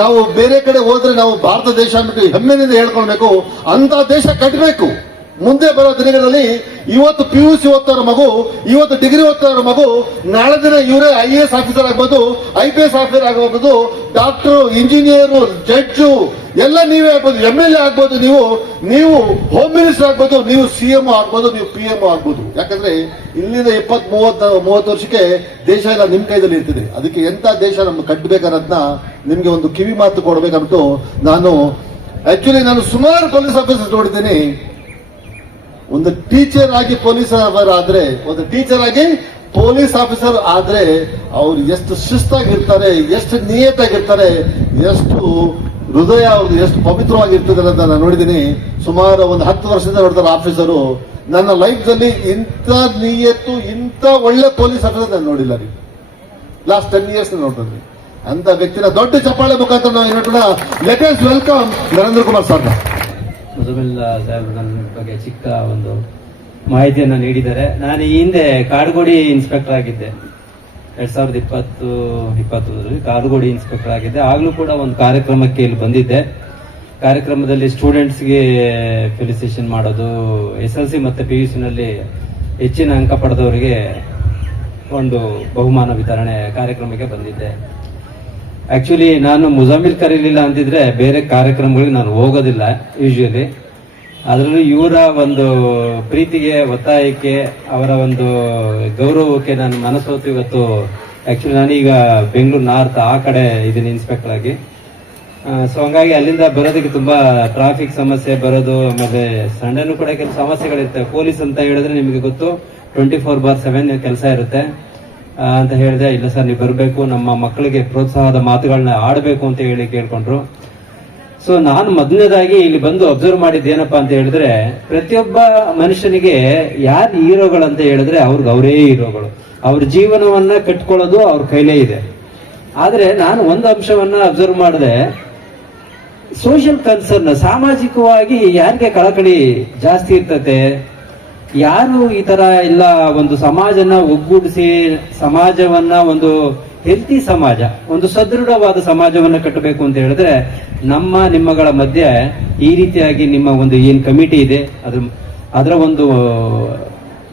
ನಾವು ಬೇರೆ ಕಡೆ ಹೋದ್ರೆ ನಾವು ಭಾರತ ದೇಶ ಅಂದ್ಬಿಟ್ಟು ಹೆಮ್ಮೆಯಿಂದ ಹೇಳ್ಕೊಳ್ಬೇಕು. ಅಂತ ದೇಶ ಕಟ್ಟಬೇಕು. ಮುಂದೆ ಬರೋ ದಿನಗಳಲ್ಲಿ ಇವತ್ತು PUC ಓದ್ತಾರ ಮಗು, ಇವತ್ತು ಡಿಗ್ರಿ ಓದ್ತಾರ ಮಗು, ನಾಳೆ ದಿನ ಇವರೇ IAS ಆಫೀಸರ್ ಆಗ್ಬೋದು, IPS ಆಫೀಸರ್ ಆಗಬಹುದು, ಡಾಕ್ಟರ್, ಇಂಜಿನಿಯರ್, ಜಡ್ಜು ಎಲ್ಲ ನೀವೇ ಆಗ್ಬೋದು, MLA ಆಗ್ಬೋದು, ನೀವು ಹೋಮ್ ಮಿನಿಸ್ಟರ್ ಆಗ್ಬೋದು, ನೀವು CM ಆಗ್ಬೋದು, ನೀವು PM ಆಗ್ಬೋದು. ಯಾಕಂದ್ರೆ ಇಲ್ಲಿಂದ 20-30 ವರ್ಷಕ್ಕೆ ದೇಶ ಎಲ್ಲ ನಿಮ್ ಕೈದಲ್ಲಿ ಇರ್ತಿದೆ. ಅದಕ್ಕೆ ಎಂತ ದೇಶ ನಮ್ಗೆ ಕಟ್ಟಬೇಕನ್ನೋದನ್ನ ನಿಮ್ಗೆ ಒಂದು ಕಿವಿ ಮಾತು ಕೊಡ್ಬೇಕಂತೂ ನಾನು ಸುಮಾರು ಪೊಲೀಸ್ ಆಫೀಸರ್ ನೋಡಿದ್ದೀನಿ. ಒಂದು ಟೀಚರ್ ಆಗಿ ಪೊಲೀಸ್ ಆಫೀಸರ್ ಆದ್ರೆ ಅವ್ರು ಎಷ್ಟು ಶಿಸ್ತಾಗಿರ್ತಾರೆ, ಎಷ್ಟು ನಿಯತ್ತಾಗಿರ್ತಾರೆ, ಎಷ್ಟು ಹೃದಯ ಅವ್ರದ್ದು ಎಷ್ಟು ಪವಿತ್ರವಾಗಿರ್ತದೆ ಅಂತ ನಾನು ನೋಡಿದ್ದೀನಿ. ಸುಮಾರು ಒಂದು 10 ವರ್ಷದಿಂದ ನೋಡ್ತಾರೆ ಆಫೀಸರು. ನನ್ನ ಲೈಫ್ ನಲ್ಲಿ ಇಂಥ ನಿಯತ್ತು, ಇಂಥ ಒಳ್ಳೆ ಪೊಲೀಸ್ ಆಫೀಸರ್ ನಾನು ನೋಡಿಲ್ಲ ರೀ. ಲಾಸ್ಟ್ 10 years ನೋಡ್ತಾರೆ. ಅಂತ ವ್ಯಕ್ತಿನ ದೊಡ್ಡ ಚಪ್ಪಾಳೆ ಮುಖಾಂತರ ನಾವು ಏನೋಣ latest welcome Narendra Kumar sir. Muzammil Saheb ನನ್ನ ಬಗ್ಗೆ ಚಿಕ್ಕ ಒಂದು ಮಾಹಿತಿಯನ್ನು ನೀಡಿದ್ದಾರೆ. ನಾನು ಈ ಹಿಂದೆ ಕಾಡುಗೋಡಿ ಇನ್ಸ್ಪೆಕ್ಟರ್ ಆಗಿದ್ದೆ. 2020-21 ಕಾಡುಗೋಡಿ ಇನ್ಸ್ಪೆಕ್ಟರ್ ಆಗಿದ್ದೆ. ಆಗ್ಲೂ ಕೂಡ ಒಂದು ಕಾರ್ಯಕ್ರಮಕ್ಕೆ ಇಲ್ಲಿ ಬಂದಿದ್ದೆ. ಕಾರ್ಯಕ್ರಮದಲ್ಲಿ ಸ್ಟೂಡೆಂಟ್ಸ್ಗೆ ಫೆಲಿಸಿಟೇಷನ್ ಮಾಡೋದು, SLC ಮತ್ತೆ PUC ನಲ್ಲಿ ಹೆಚ್ಚಿನ ಅಂಕ ಪಡೆದವರಿಗೆ ಒಂದು ಬಹುಮಾನ ವಿತರಣೆ ಕಾರ್ಯಕ್ರಮಕ್ಕೆ ಬಂದಿದ್ದೆ. ಆಕ್ಚುಲಿ ನಾನು ಮುಜಾಮಿಲ್ ಕರೀಲಿಲ್ಲ ಅಂತಿದ್ರೆ ಬೇರೆ ಕಾರ್ಯಕ್ರಮಗಳಿಗೆ ನಾನು ಹೋಗೋದಿಲ್ಲ ಯೂಶುವಲಿ. ಅದರಲ್ಲೂ ಇವರ ಒಂದು ಪ್ರೀತಿಗೆ, ಒತ್ತಾಯಕ್ಕೆ, ಅವರ ಒಂದು ಗೌರವಕ್ಕೆ ನಾನು ಮನಸೋತು. ಇವತ್ತು ಆಕ್ಚುಲಿ ನಾನೀಗ ಬೆಂಗಳೂರು ನಾರ್ತ್ ಆ ಕಡೆ ಇದೀನಿ ಇನ್ಸ್ಪೆಕ್ಟರ್ ಆಗಿ. ಸೊ ಹಂಗಾಗಿ ಅಲ್ಲಿಂದ ಬರೋದಕ್ಕೆ ತುಂಬಾ ಟ್ರಾಫಿಕ್ ಸಮಸ್ಯೆ ಬರೋದು, ಆಮೇಲೆ ಸಂಡೇನೂ ಕೂಡ ಕೆಲವು ಸಮಸ್ಯೆಗಳಿರ್ತವೆ. ಪೊಲೀಸ್ ಅಂತ ಹೇಳಿದ್ರೆ ನಿಮಗೆ ಗೊತ್ತು 24/7 ಕೆಲಸ ಇರುತ್ತೆ ಅಂತ ಹೇಳಿದೆ. ಇಲ್ಲ ಸರ್ ನೀವು ಬರಬೇಕು, ನಮ್ಮ ಮಕ್ಕಳಿಗೆ ಪ್ರೋತ್ಸಾಹದ ಮಾತುಗಳನ್ನ ಆಡಬೇಕು ಅಂತ ಹೇಳಿ ಕೇಳ್ಕೊಂಡ್ರು. ಸೊ ನಾನು ಮೊದಲನೇದಾಗಿ ಇಲ್ಲಿ ಬಂದು ಅಬ್ಸರ್ವ್ ಮಾಡಿದ್ದು ಏನಪ್ಪಾ ಅಂತ ಹೇಳಿದ್ರೆ, ಪ್ರತಿಯೊಬ್ಬ ಮನುಷ್ಯನಿಗೆ ಯಾರು ಹೀರೋಗಳು ಅಂತ ಹೇಳಿದ್ರೆ ಅವ್ರಿಗೆ ಅವರೇ ಹೀರೋಗಳು. ಅವ್ರ ಜೀವನವನ್ನ ಕಟ್ಕೊಳ್ಳೋದು ಅವ್ರ ಕೈಲೇ ಇದೆ. ಆದ್ರೆ ನಾನು ಒಂದು ಅಂಶವನ್ನ ಅಬ್ಸರ್ವ್ ಮಾಡಿದೆ, ಸೋಷಿಯಲ್ ಕನ್ಸರ್ನ್, ಸಾಮಾಜಿಕವಾಗಿ ಯಾರಿಗೆ ಕಳಕಳಿ ಜಾಸ್ತಿ ಇರ್ತತೆ, ಯಾರು ಈ ತರ ಎಲ್ಲ ಒಂದು ಸಮಾಜನ ಒಗ್ಗೂಡಿಸಿ ಸಮಾಜವನ್ನ ಒಂದು ಹೆಲ್ತಿ ಸಮಾಜ, ಒಂದು ಸದೃಢವಾದ ಸಮಾಜವನ್ನ ಕಟ್ಟಬೇಕು ಅಂತ ಹೇಳಿದ್ರೆ ನಿಮ್ಮಗಳ ಮಧ್ಯೆ ಈ ರೀತಿಯಾಗಿ ನಿಮ್ಮ ಒಂದು ಏನ್ ಕಮಿಟಿ ಇದೆ ಅದರ ಒಂದು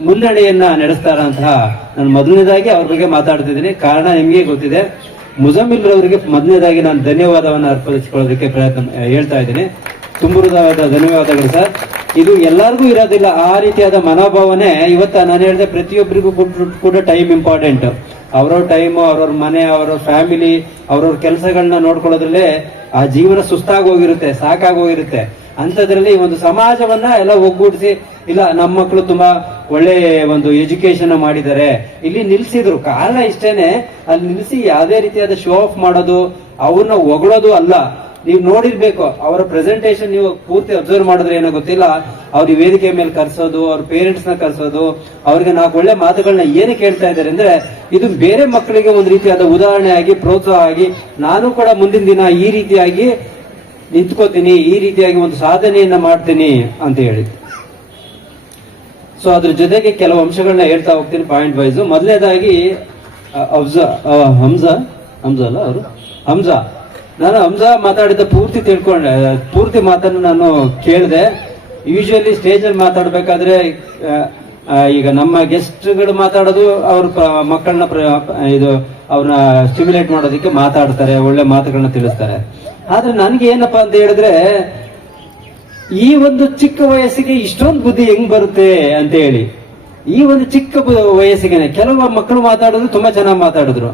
ಮುನ್ನಡೆಯನ್ನ ನಡೆಸ್ತಾರಂತಹ ನಾನು ಮೊದಲನೇದಾಗಿ ಅವ್ರ ಬಗ್ಗೆ ಮಾತಾಡ್ತಿದ್ದೀನಿ. ಕಾರಣ ನಿಮ್ಗೆ ಗೊತ್ತಿದೆ. ಮುಜಮಿಲ್ ರವರಿಗೆ ಮೊದಲನೇದಾಗಿ ನಾನು ಧನ್ಯವಾದವನ್ನು ಅರ್ಪಿಸಿಕೊಳ್ಳೋದಕ್ಕೆ ಹೇಳ್ತಾ ಇದ್ದೀನಿ. ತುಂಬುವುದಾದ ಧನ್ಯವಾದಗಳು ಸರ್. ಇದು ಎಲ್ಲರಿಗೂ ಇರೋದಿಲ್ಲ ಆ ರೀತಿಯಾದ ಮನೋಭಾವನೆ. ಇವತ್ತ ನಾನು ಹೇಳಿದೆ, ಪ್ರತಿಯೊಬ್ಬರಿಗೂ ಕೂಡ ಟೈಮ್ ಇಂಪಾರ್ಟೆಂಟ್. ಅವ್ರವ್ರ ಟೈಮ್, ಅವ್ರವ್ರ ಮನೆ, ಅವ್ರವ್ರ ಫ್ಯಾಮಿಲಿ, ಅವ್ರವ್ರ ಕೆಲಸಗಳನ್ನ ನೋಡ್ಕೊಳ್ಳೋದ್ರಲ್ಲೇ ಆ ಜೀವನ ಸುಸ್ತಾಗೋಗಿರುತ್ತೆ, ಸಾಕಾಗೋಗಿರುತ್ತೆ. ಅಂಥದ್ರಲ್ಲಿ ಒಂದು ಸಮಾಜವನ್ನ ಎಲ್ಲ ಒಗ್ಗೂಡಿಸಿ, ಇಲ್ಲ ನಮ್ಮ ಮಕ್ಕಳು ತುಂಬಾ ಒಳ್ಳೆ ಒಂದು ಎಜುಕೇಶನ್ ಮಾಡಿದ್ದಾರೆ, ಇಲ್ಲಿ ನಿಲ್ಸಿದ್ರು. ಕಾರಣ ಇಷ್ಟೇನೆ, ಅಲ್ಲಿ ನಿಲ್ಸಿ ಯಾವುದೇ ರೀತಿಯಾದ ಶೋ ಆಫ್ ಮಾಡೋದು, ಅವ್ರನ್ನ ಹೊಗಳೋದು ಅಲ್ಲ. ನೀವು ನೋಡಿರ್ಬೇಕು ಅವರ ಪ್ರೆಸೆಂಟೇಶನ್, ನೀವು ಪೂರ್ತಿ ಅಬ್ಸರ್ವ್ ಮಾಡಿದ್ರೆ ಏನೋ ಗೊತ್ತಿಲ್ಲ, ಅವ್ರ ವೇದಿಕೆ ಮೇಲೆ ಕರ್ಸೋದು, ಅವ್ರ ಪೇರೆಂಟ್ಸ್ ನ ಕರ್ಸೋದು, ಅವ್ರಿಗೆ 4 ಒಳ್ಳೆ ಮಾತುಗಳನ್ನ ಏನಕ್ಕೆ ಹೇಳ್ತಾ ಇದ್ದಾರೆ ಅಂದ್ರೆ, ಇದು ಬೇರೆ ಮಕ್ಕಳಿಗೆ ಒಂದು ರೀತಿಯಾದ ಉದಾಹರಣೆ ಆಗಿ, ಪ್ರೋತ್ಸಾಹ ಆಗಿ, ನಾನು ಕೂಡ ಮುಂದಿನ ದಿನ ಈ ರೀತಿಯಾಗಿ ನಿಂತ್ಕೋತೀನಿ, ಈ ರೀತಿಯಾಗಿ ಒಂದು ಸಾಧನೆಯನ್ನ ಮಾಡ್ತೀನಿ ಅಂತ ಹೇಳಿ. ಸೊ ಅದ್ರ ಜೊತೆಗೆ ಕೆಲವು ಅಂಶಗಳನ್ನ ಹೇಳ್ತಾ ಹೋಗ್ತೀನಿ ಪಾಯಿಂಟ್ ವೈಸ್. ಮೊದಲನೇದಾಗಿ ಹಂಸಾ ನಾನು ಮಾತಾಡಿದ ಪೂರ್ತಿ ಮಾತನ್ನು ನಾನು ಕೇಳಿದೆ. ಯೂಶುವಲಿ ಸ್ಟೇಜ್ ಅಲ್ಲಿ ಮಾತಾಡ್ಬೇಕಾದ್ರೆ ಈಗ ನಮ್ಮ ಗೆಸ್ಟ್ಗಳು ಮಾತಾಡೋದು ಅವ್ರ ಮಕ್ಕಳನ್ನ ಅವ್ರನ್ನ ಸ್ಟಿಮ್ಯುಲೇಟ್ ಮಾಡೋದಕ್ಕೆ ಮಾತಾಡ್ತಾರೆ, ಒಳ್ಳೆ ಮಾತುಗಳನ್ನ ತಿಳಿಸ್ತಾರೆ. ಆದ್ರೆ ನನ್ಗೆ ಏನಪ್ಪಾ ಅಂತ ಹೇಳಿದ್ರೆ, ಈ ಒಂದು ಚಿಕ್ಕ ವಯಸ್ಸಿಗೆ ಇಷ್ಟೊಂದು ಬುದ್ಧಿ ಹೆಂಗ್ ಬರುತ್ತೆ ಅಂತ ಹೇಳಿ, ಈ ಒಂದು ಚಿಕ್ಕ ವಯಸ್ಸಿಗೆ ಕೆಲವು ಮಕ್ಕಳು ಮಾತಾಡೋದು ತುಂಬಾ ಚೆನ್ನಾಗಿ ಮಾತಾಡಿದ್ರು.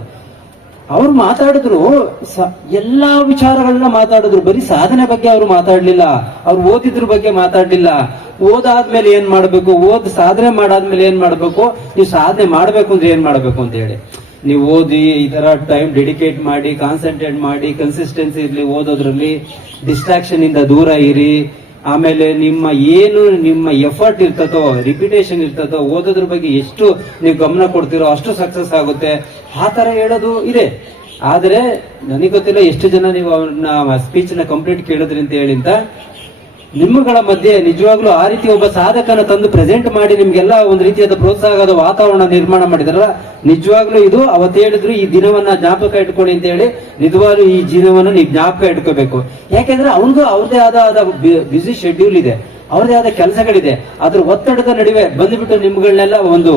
ಅವ್ರು ಮಾತಾಡಿದ್ರು, ಎಲ್ಲಾ ವಿಚಾರಗಳನ್ನ ಮಾತಾಡಿದ್ರು. ಬರೀ ಸಾಧನೆ ಬಗ್ಗೆ ಅವ್ರು ಮಾತಾಡ್ಲಿಲ್ಲ, ಅವ್ರು ಓದಿದ್ರ ಬಗ್ಗೆ ಮಾತಾಡ್ಲಿಲ್ಲ. ಓದಾದ್ಮೇಲೆ ಏನ್ ಮಾಡ್ಬೇಕು, ಸಾಧನೆ ಮಾಡಾದ್ಮೇಲೆ ಏನ್ ಮಾಡ್ಬೇಕು, ನೀವು ಸಾಧನೆ ಮಾಡ್ಬೇಕು ಅಂದ್ರೆ ಏನ್ ಮಾಡ್ಬೇಕು ಅಂತ ಹೇಳಿ, ನೀವು ಓದಿ ಈ ತರ ಟೈಮ್ ಡೆಡಿಕೇಟ್ ಮಾಡಿ, ಕಾನ್ಸಂಟ್ರೇಟ್ ಮಾಡಿ, ಕನ್ಸಿಸ್ಟೆನ್ಸಿ ಇರ್ಲಿ ಓದೋದ್ರಲ್ಲಿ, ಡಿಸ್ಟ್ರಾಕ್ಷನ್ ಇಂದ ದೂರ ಇರಿ. ಆಮೇಲೆ ನಿಮ್ಮ ಎಫರ್ಟ್ ಇರ್ತದೋ, ರಿಪಿಟೇಷನ್ ಇರ್ತದೋ, ಓದೋದ್ರ ಬಗ್ಗೆ ಎಷ್ಟು ನೀವು ಗಮನ ಕೊಡ್ತೀರೋ ಅಷ್ಟು ಸಕ್ಸಸ್ ಆಗುತ್ತೆ. ಆ ತರ ಹೇಳೋದು ಇದೆ. ಆದ್ರೆ ನನಗೆ ಗೊತ್ತಿಲ್ಲ ಎಷ್ಟು ಜನ ನೀವು ಅವ್ರನ್ನ ಸ್ಪೀಚ್ ನ ಕಂಪ್ಲೀಟ್ ಕೇಳಿದ್ರಿ ಅಂತ ಹೇಳಿಂತ. ನಿಮ್ಮಗಳ ಮಧ್ಯೆ ನಿಜವಾಗ್ಲೂ ಆ ರೀತಿ ಒಬ್ಬ ಸಾಧಕನ ತಂದು ಪ್ರೆಸೆಂಟ್ ಮಾಡಿ ನಿಮ್ಗೆಲ್ಲ ಒಂದು ರೀತಿಯಾದ ಪ್ರೋತ್ಸಾಹದ ವಾತಾವರಣ ನಿರ್ಮಾಣ ಮಾಡಿದಾರಲ್ಲ, ನಿಜವಾಗ್ಲೂ ಇದು ಅವತ್ತು ಹೇಳಿದ್ರು ಈ ದಿನವನ್ನ ಜ್ಞಾಪಕ ಇಟ್ಕೊಳ್ಳಿ ಅಂತ ಹೇಳಿ, ನಿಜವಾಗ್ಲೂ ಈ ದಿನವನ್ನ ನೀವು ಜ್ಞಾಪಕ ಇಟ್ಕೋಬೇಕು. ಯಾಕೆಂದ್ರೆ ಅವನಿಗೂ ಅವ್ರದೇ ಆದ ಬ್ಯುಸಿ ಶೆಡ್ಯೂಲ್ ಇದೆ, ಅವ್ರದೇ ಆದ ಕೆಲಸಗಳಿದೆ. ಅದ್ರ ಒತ್ತಡದ ನಡುವೆ ಬಂದ್ಬಿಟ್ಟು ನಿಮ್ಗಳನ್ನೆಲ್ಲ ಒಂದು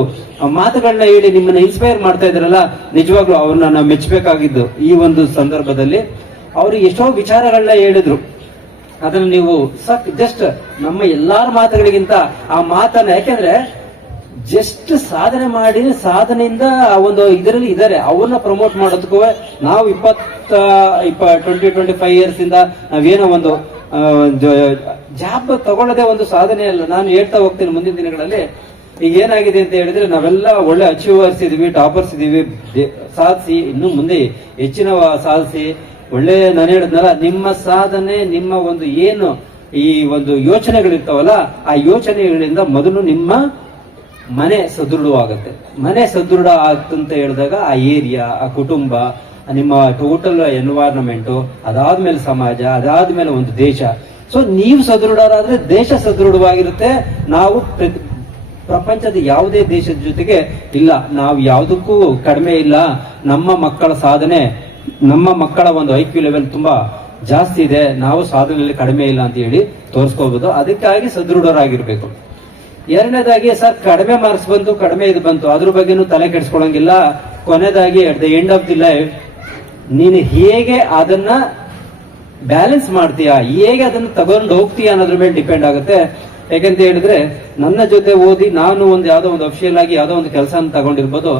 ಮಾತುಗಳನ್ನ ಹೇಳಿ ನಿಮ್ಮನ್ನ ಇನ್ಸ್ಪೈರ್ ಮಾಡ್ತಾ ಇದ್ರಲ್ಲ, ನಿಜವಾಗ್ಲೂ ಅವ್ರನ್ನ ನಾವು ಮೆಚ್ಚಬೇಕಾಗಿದ್ದು. ಈ ಒಂದು ಸಂದರ್ಭದಲ್ಲಿ ಅವರು ಎಷ್ಟೋ ವಿಚಾರಗಳನ್ನ ಹೇಳಿದ್ರು, ಅದನ್ನ ನೀವು ಜಸ್ಟ್ ನಮ್ಮ ಎಲ್ಲಾರ ಮಾತುಗಳಿಗಿಂತ ಆ ಮಾತನ್ನ, ಯಾಕೆಂದ್ರೆ ಜಸ್ಟ್ ಸಾಧನೆ ಮಾಡಿ ಸಾಧನೆಯಿಂದ ಆ ಒಂದು ಇದರಲ್ಲಿ ಇದ್ದಾರೆ, ಅವ್ರನ್ನ ಪ್ರಮೋಟ್ ಮಾಡೋದಕ್ಕೂ ನಾವು 25 ಇಯರ್ಸ್ ಇಂದ ನಾವೇನೋ ಒಂದು ಜಾಬ್ ತಗೊಳ್ಳದೆ ಒಂದು ಸಾಧನೆ ಅಲ್ಲ. ನಾನು ಹೇಳ್ತಾ ಹೋಗ್ತೀನಿ ಮುಂದಿನ ದಿನಗಳಲ್ಲಿ ಈಗ ಏನಾಗಿದೆ ಅಂತ ಹೇಳಿದ್ರೆ, ನಾವೆಲ್ಲ ಒಳ್ಳೆ ಅಚೀವರ್ಸ್ ಇದೀವಿ, ಟಾಪರ್ಸ್ ಇದೀವಿ, ಸಾಧಿಸಿ ಇನ್ನು ಮುಂದೆ ಹೆಚ್ಚಿನ ಸಾಧಿಸಿ ಒಳ್ಳೆ, ನಾನು ಹೇಳಿದ್ನಲ್ಲ, ನಿಮ್ಮ ಸಾಧನೆ ನಿಮ್ಮ ಒಂದು ಏನು ಈ ಒಂದು ಯೋಚನೆಗಳಿರ್ತಾವಲ್ಲ, ಆ ಯೋಚನೆಗಳಿಂದ ಮೊದಲು ನಿಮ್ಮ ಮನೆ ಸದೃಢವಾಗುತ್ತೆ. ಮನೆ ಸದೃಢ ಆಗ್ತಂತ ಹೇಳಿದಾಗ ಆ ಏರಿಯಾ, ಆ ಕುಟುಂಬ, ನಿಮ್ಮ ಟೋಟಲ್ ಎನ್ವೈರನ್ಮೆಂಟ್, ಅದಾದ್ಮೇಲೆ ಸಮಾಜ, ಅದಾದ್ಮೇಲೆ ಒಂದು ದೇಶ. ಸೊ ನೀವು ಸದೃಢರಾದ್ರೆ ದೇಶ ಸದೃಢವಾಗಿರುತ್ತೆ. ನಾವು ಪ್ರಪಂಚದ ಯಾವುದೇ ದೇಶದ ಜೊತೆಗೆ ಇಲ್ಲ, ನಾವು ಯಾವುದಕ್ಕೂ ಕಡಿಮೆ ಇಲ್ಲ. ನಮ್ಮ ಮಕ್ಕಳ ಸಾಧನೆ, ನಮ್ಮ ಮಕ್ಕಳ ಒಂದು IQ ಲೆವೆಲ್ ತುಂಬಾ ಜಾಸ್ತಿ ಇದೆ, ನಾವು ಸಾಧನೆಯಲ್ಲಿ ಕಡಿಮೆ ಇಲ್ಲ ಅಂತ ಹೇಳಿ ತೋರಿಸ್ಕೋಬಹುದು. ಅದಕ್ಕಾಗಿ ಸದೃಢರಾಗಿರ್ಬೇಕು. ಎರಡನೇದಾಗಿ, ಸರ್ ಕಡಿಮೆ ಮಾರ್ಕ್ಸ್ ಬಂತು, ಕಡಿಮೆ ಇದು ಬಂತು, ಅದ್ರ ಬಗ್ಗೆನೂ ತಲೆ ಕೆಡಿಸ್ಕೊಳಂಗಿಲ್ಲ. ಕೊನೆಯದಾಗಿ at the end of the life ನೀನು ಹೇಗೆ ಅದನ್ನ ಬ್ಯಾಲೆನ್ಸ್ ಮಾಡ್ತೀಯಾ, ಹೇಗೆ ಅದನ್ನ ತಗೊಂಡು ಹೋಗ್ತೀಯಾ ಅನ್ನೋದ್ರ ಮೇಲೆ ಡಿಪೆಂಡ್ ಆಗುತ್ತೆ. ಯಾಕಂತ ಹೇಳಿದ್ರೆ, ನನ್ನ ಜೊತೆ ಓದಿ ನಾನು ಯಾವ್ದೋ ಒಂದು ಅಫಿಷಿಯಲ್ ಆಗಿ ಯಾವ್ದೋ ಒಂದು ಕೆಲಸ ತಗೊಂಡಿರ್ಬೋದು,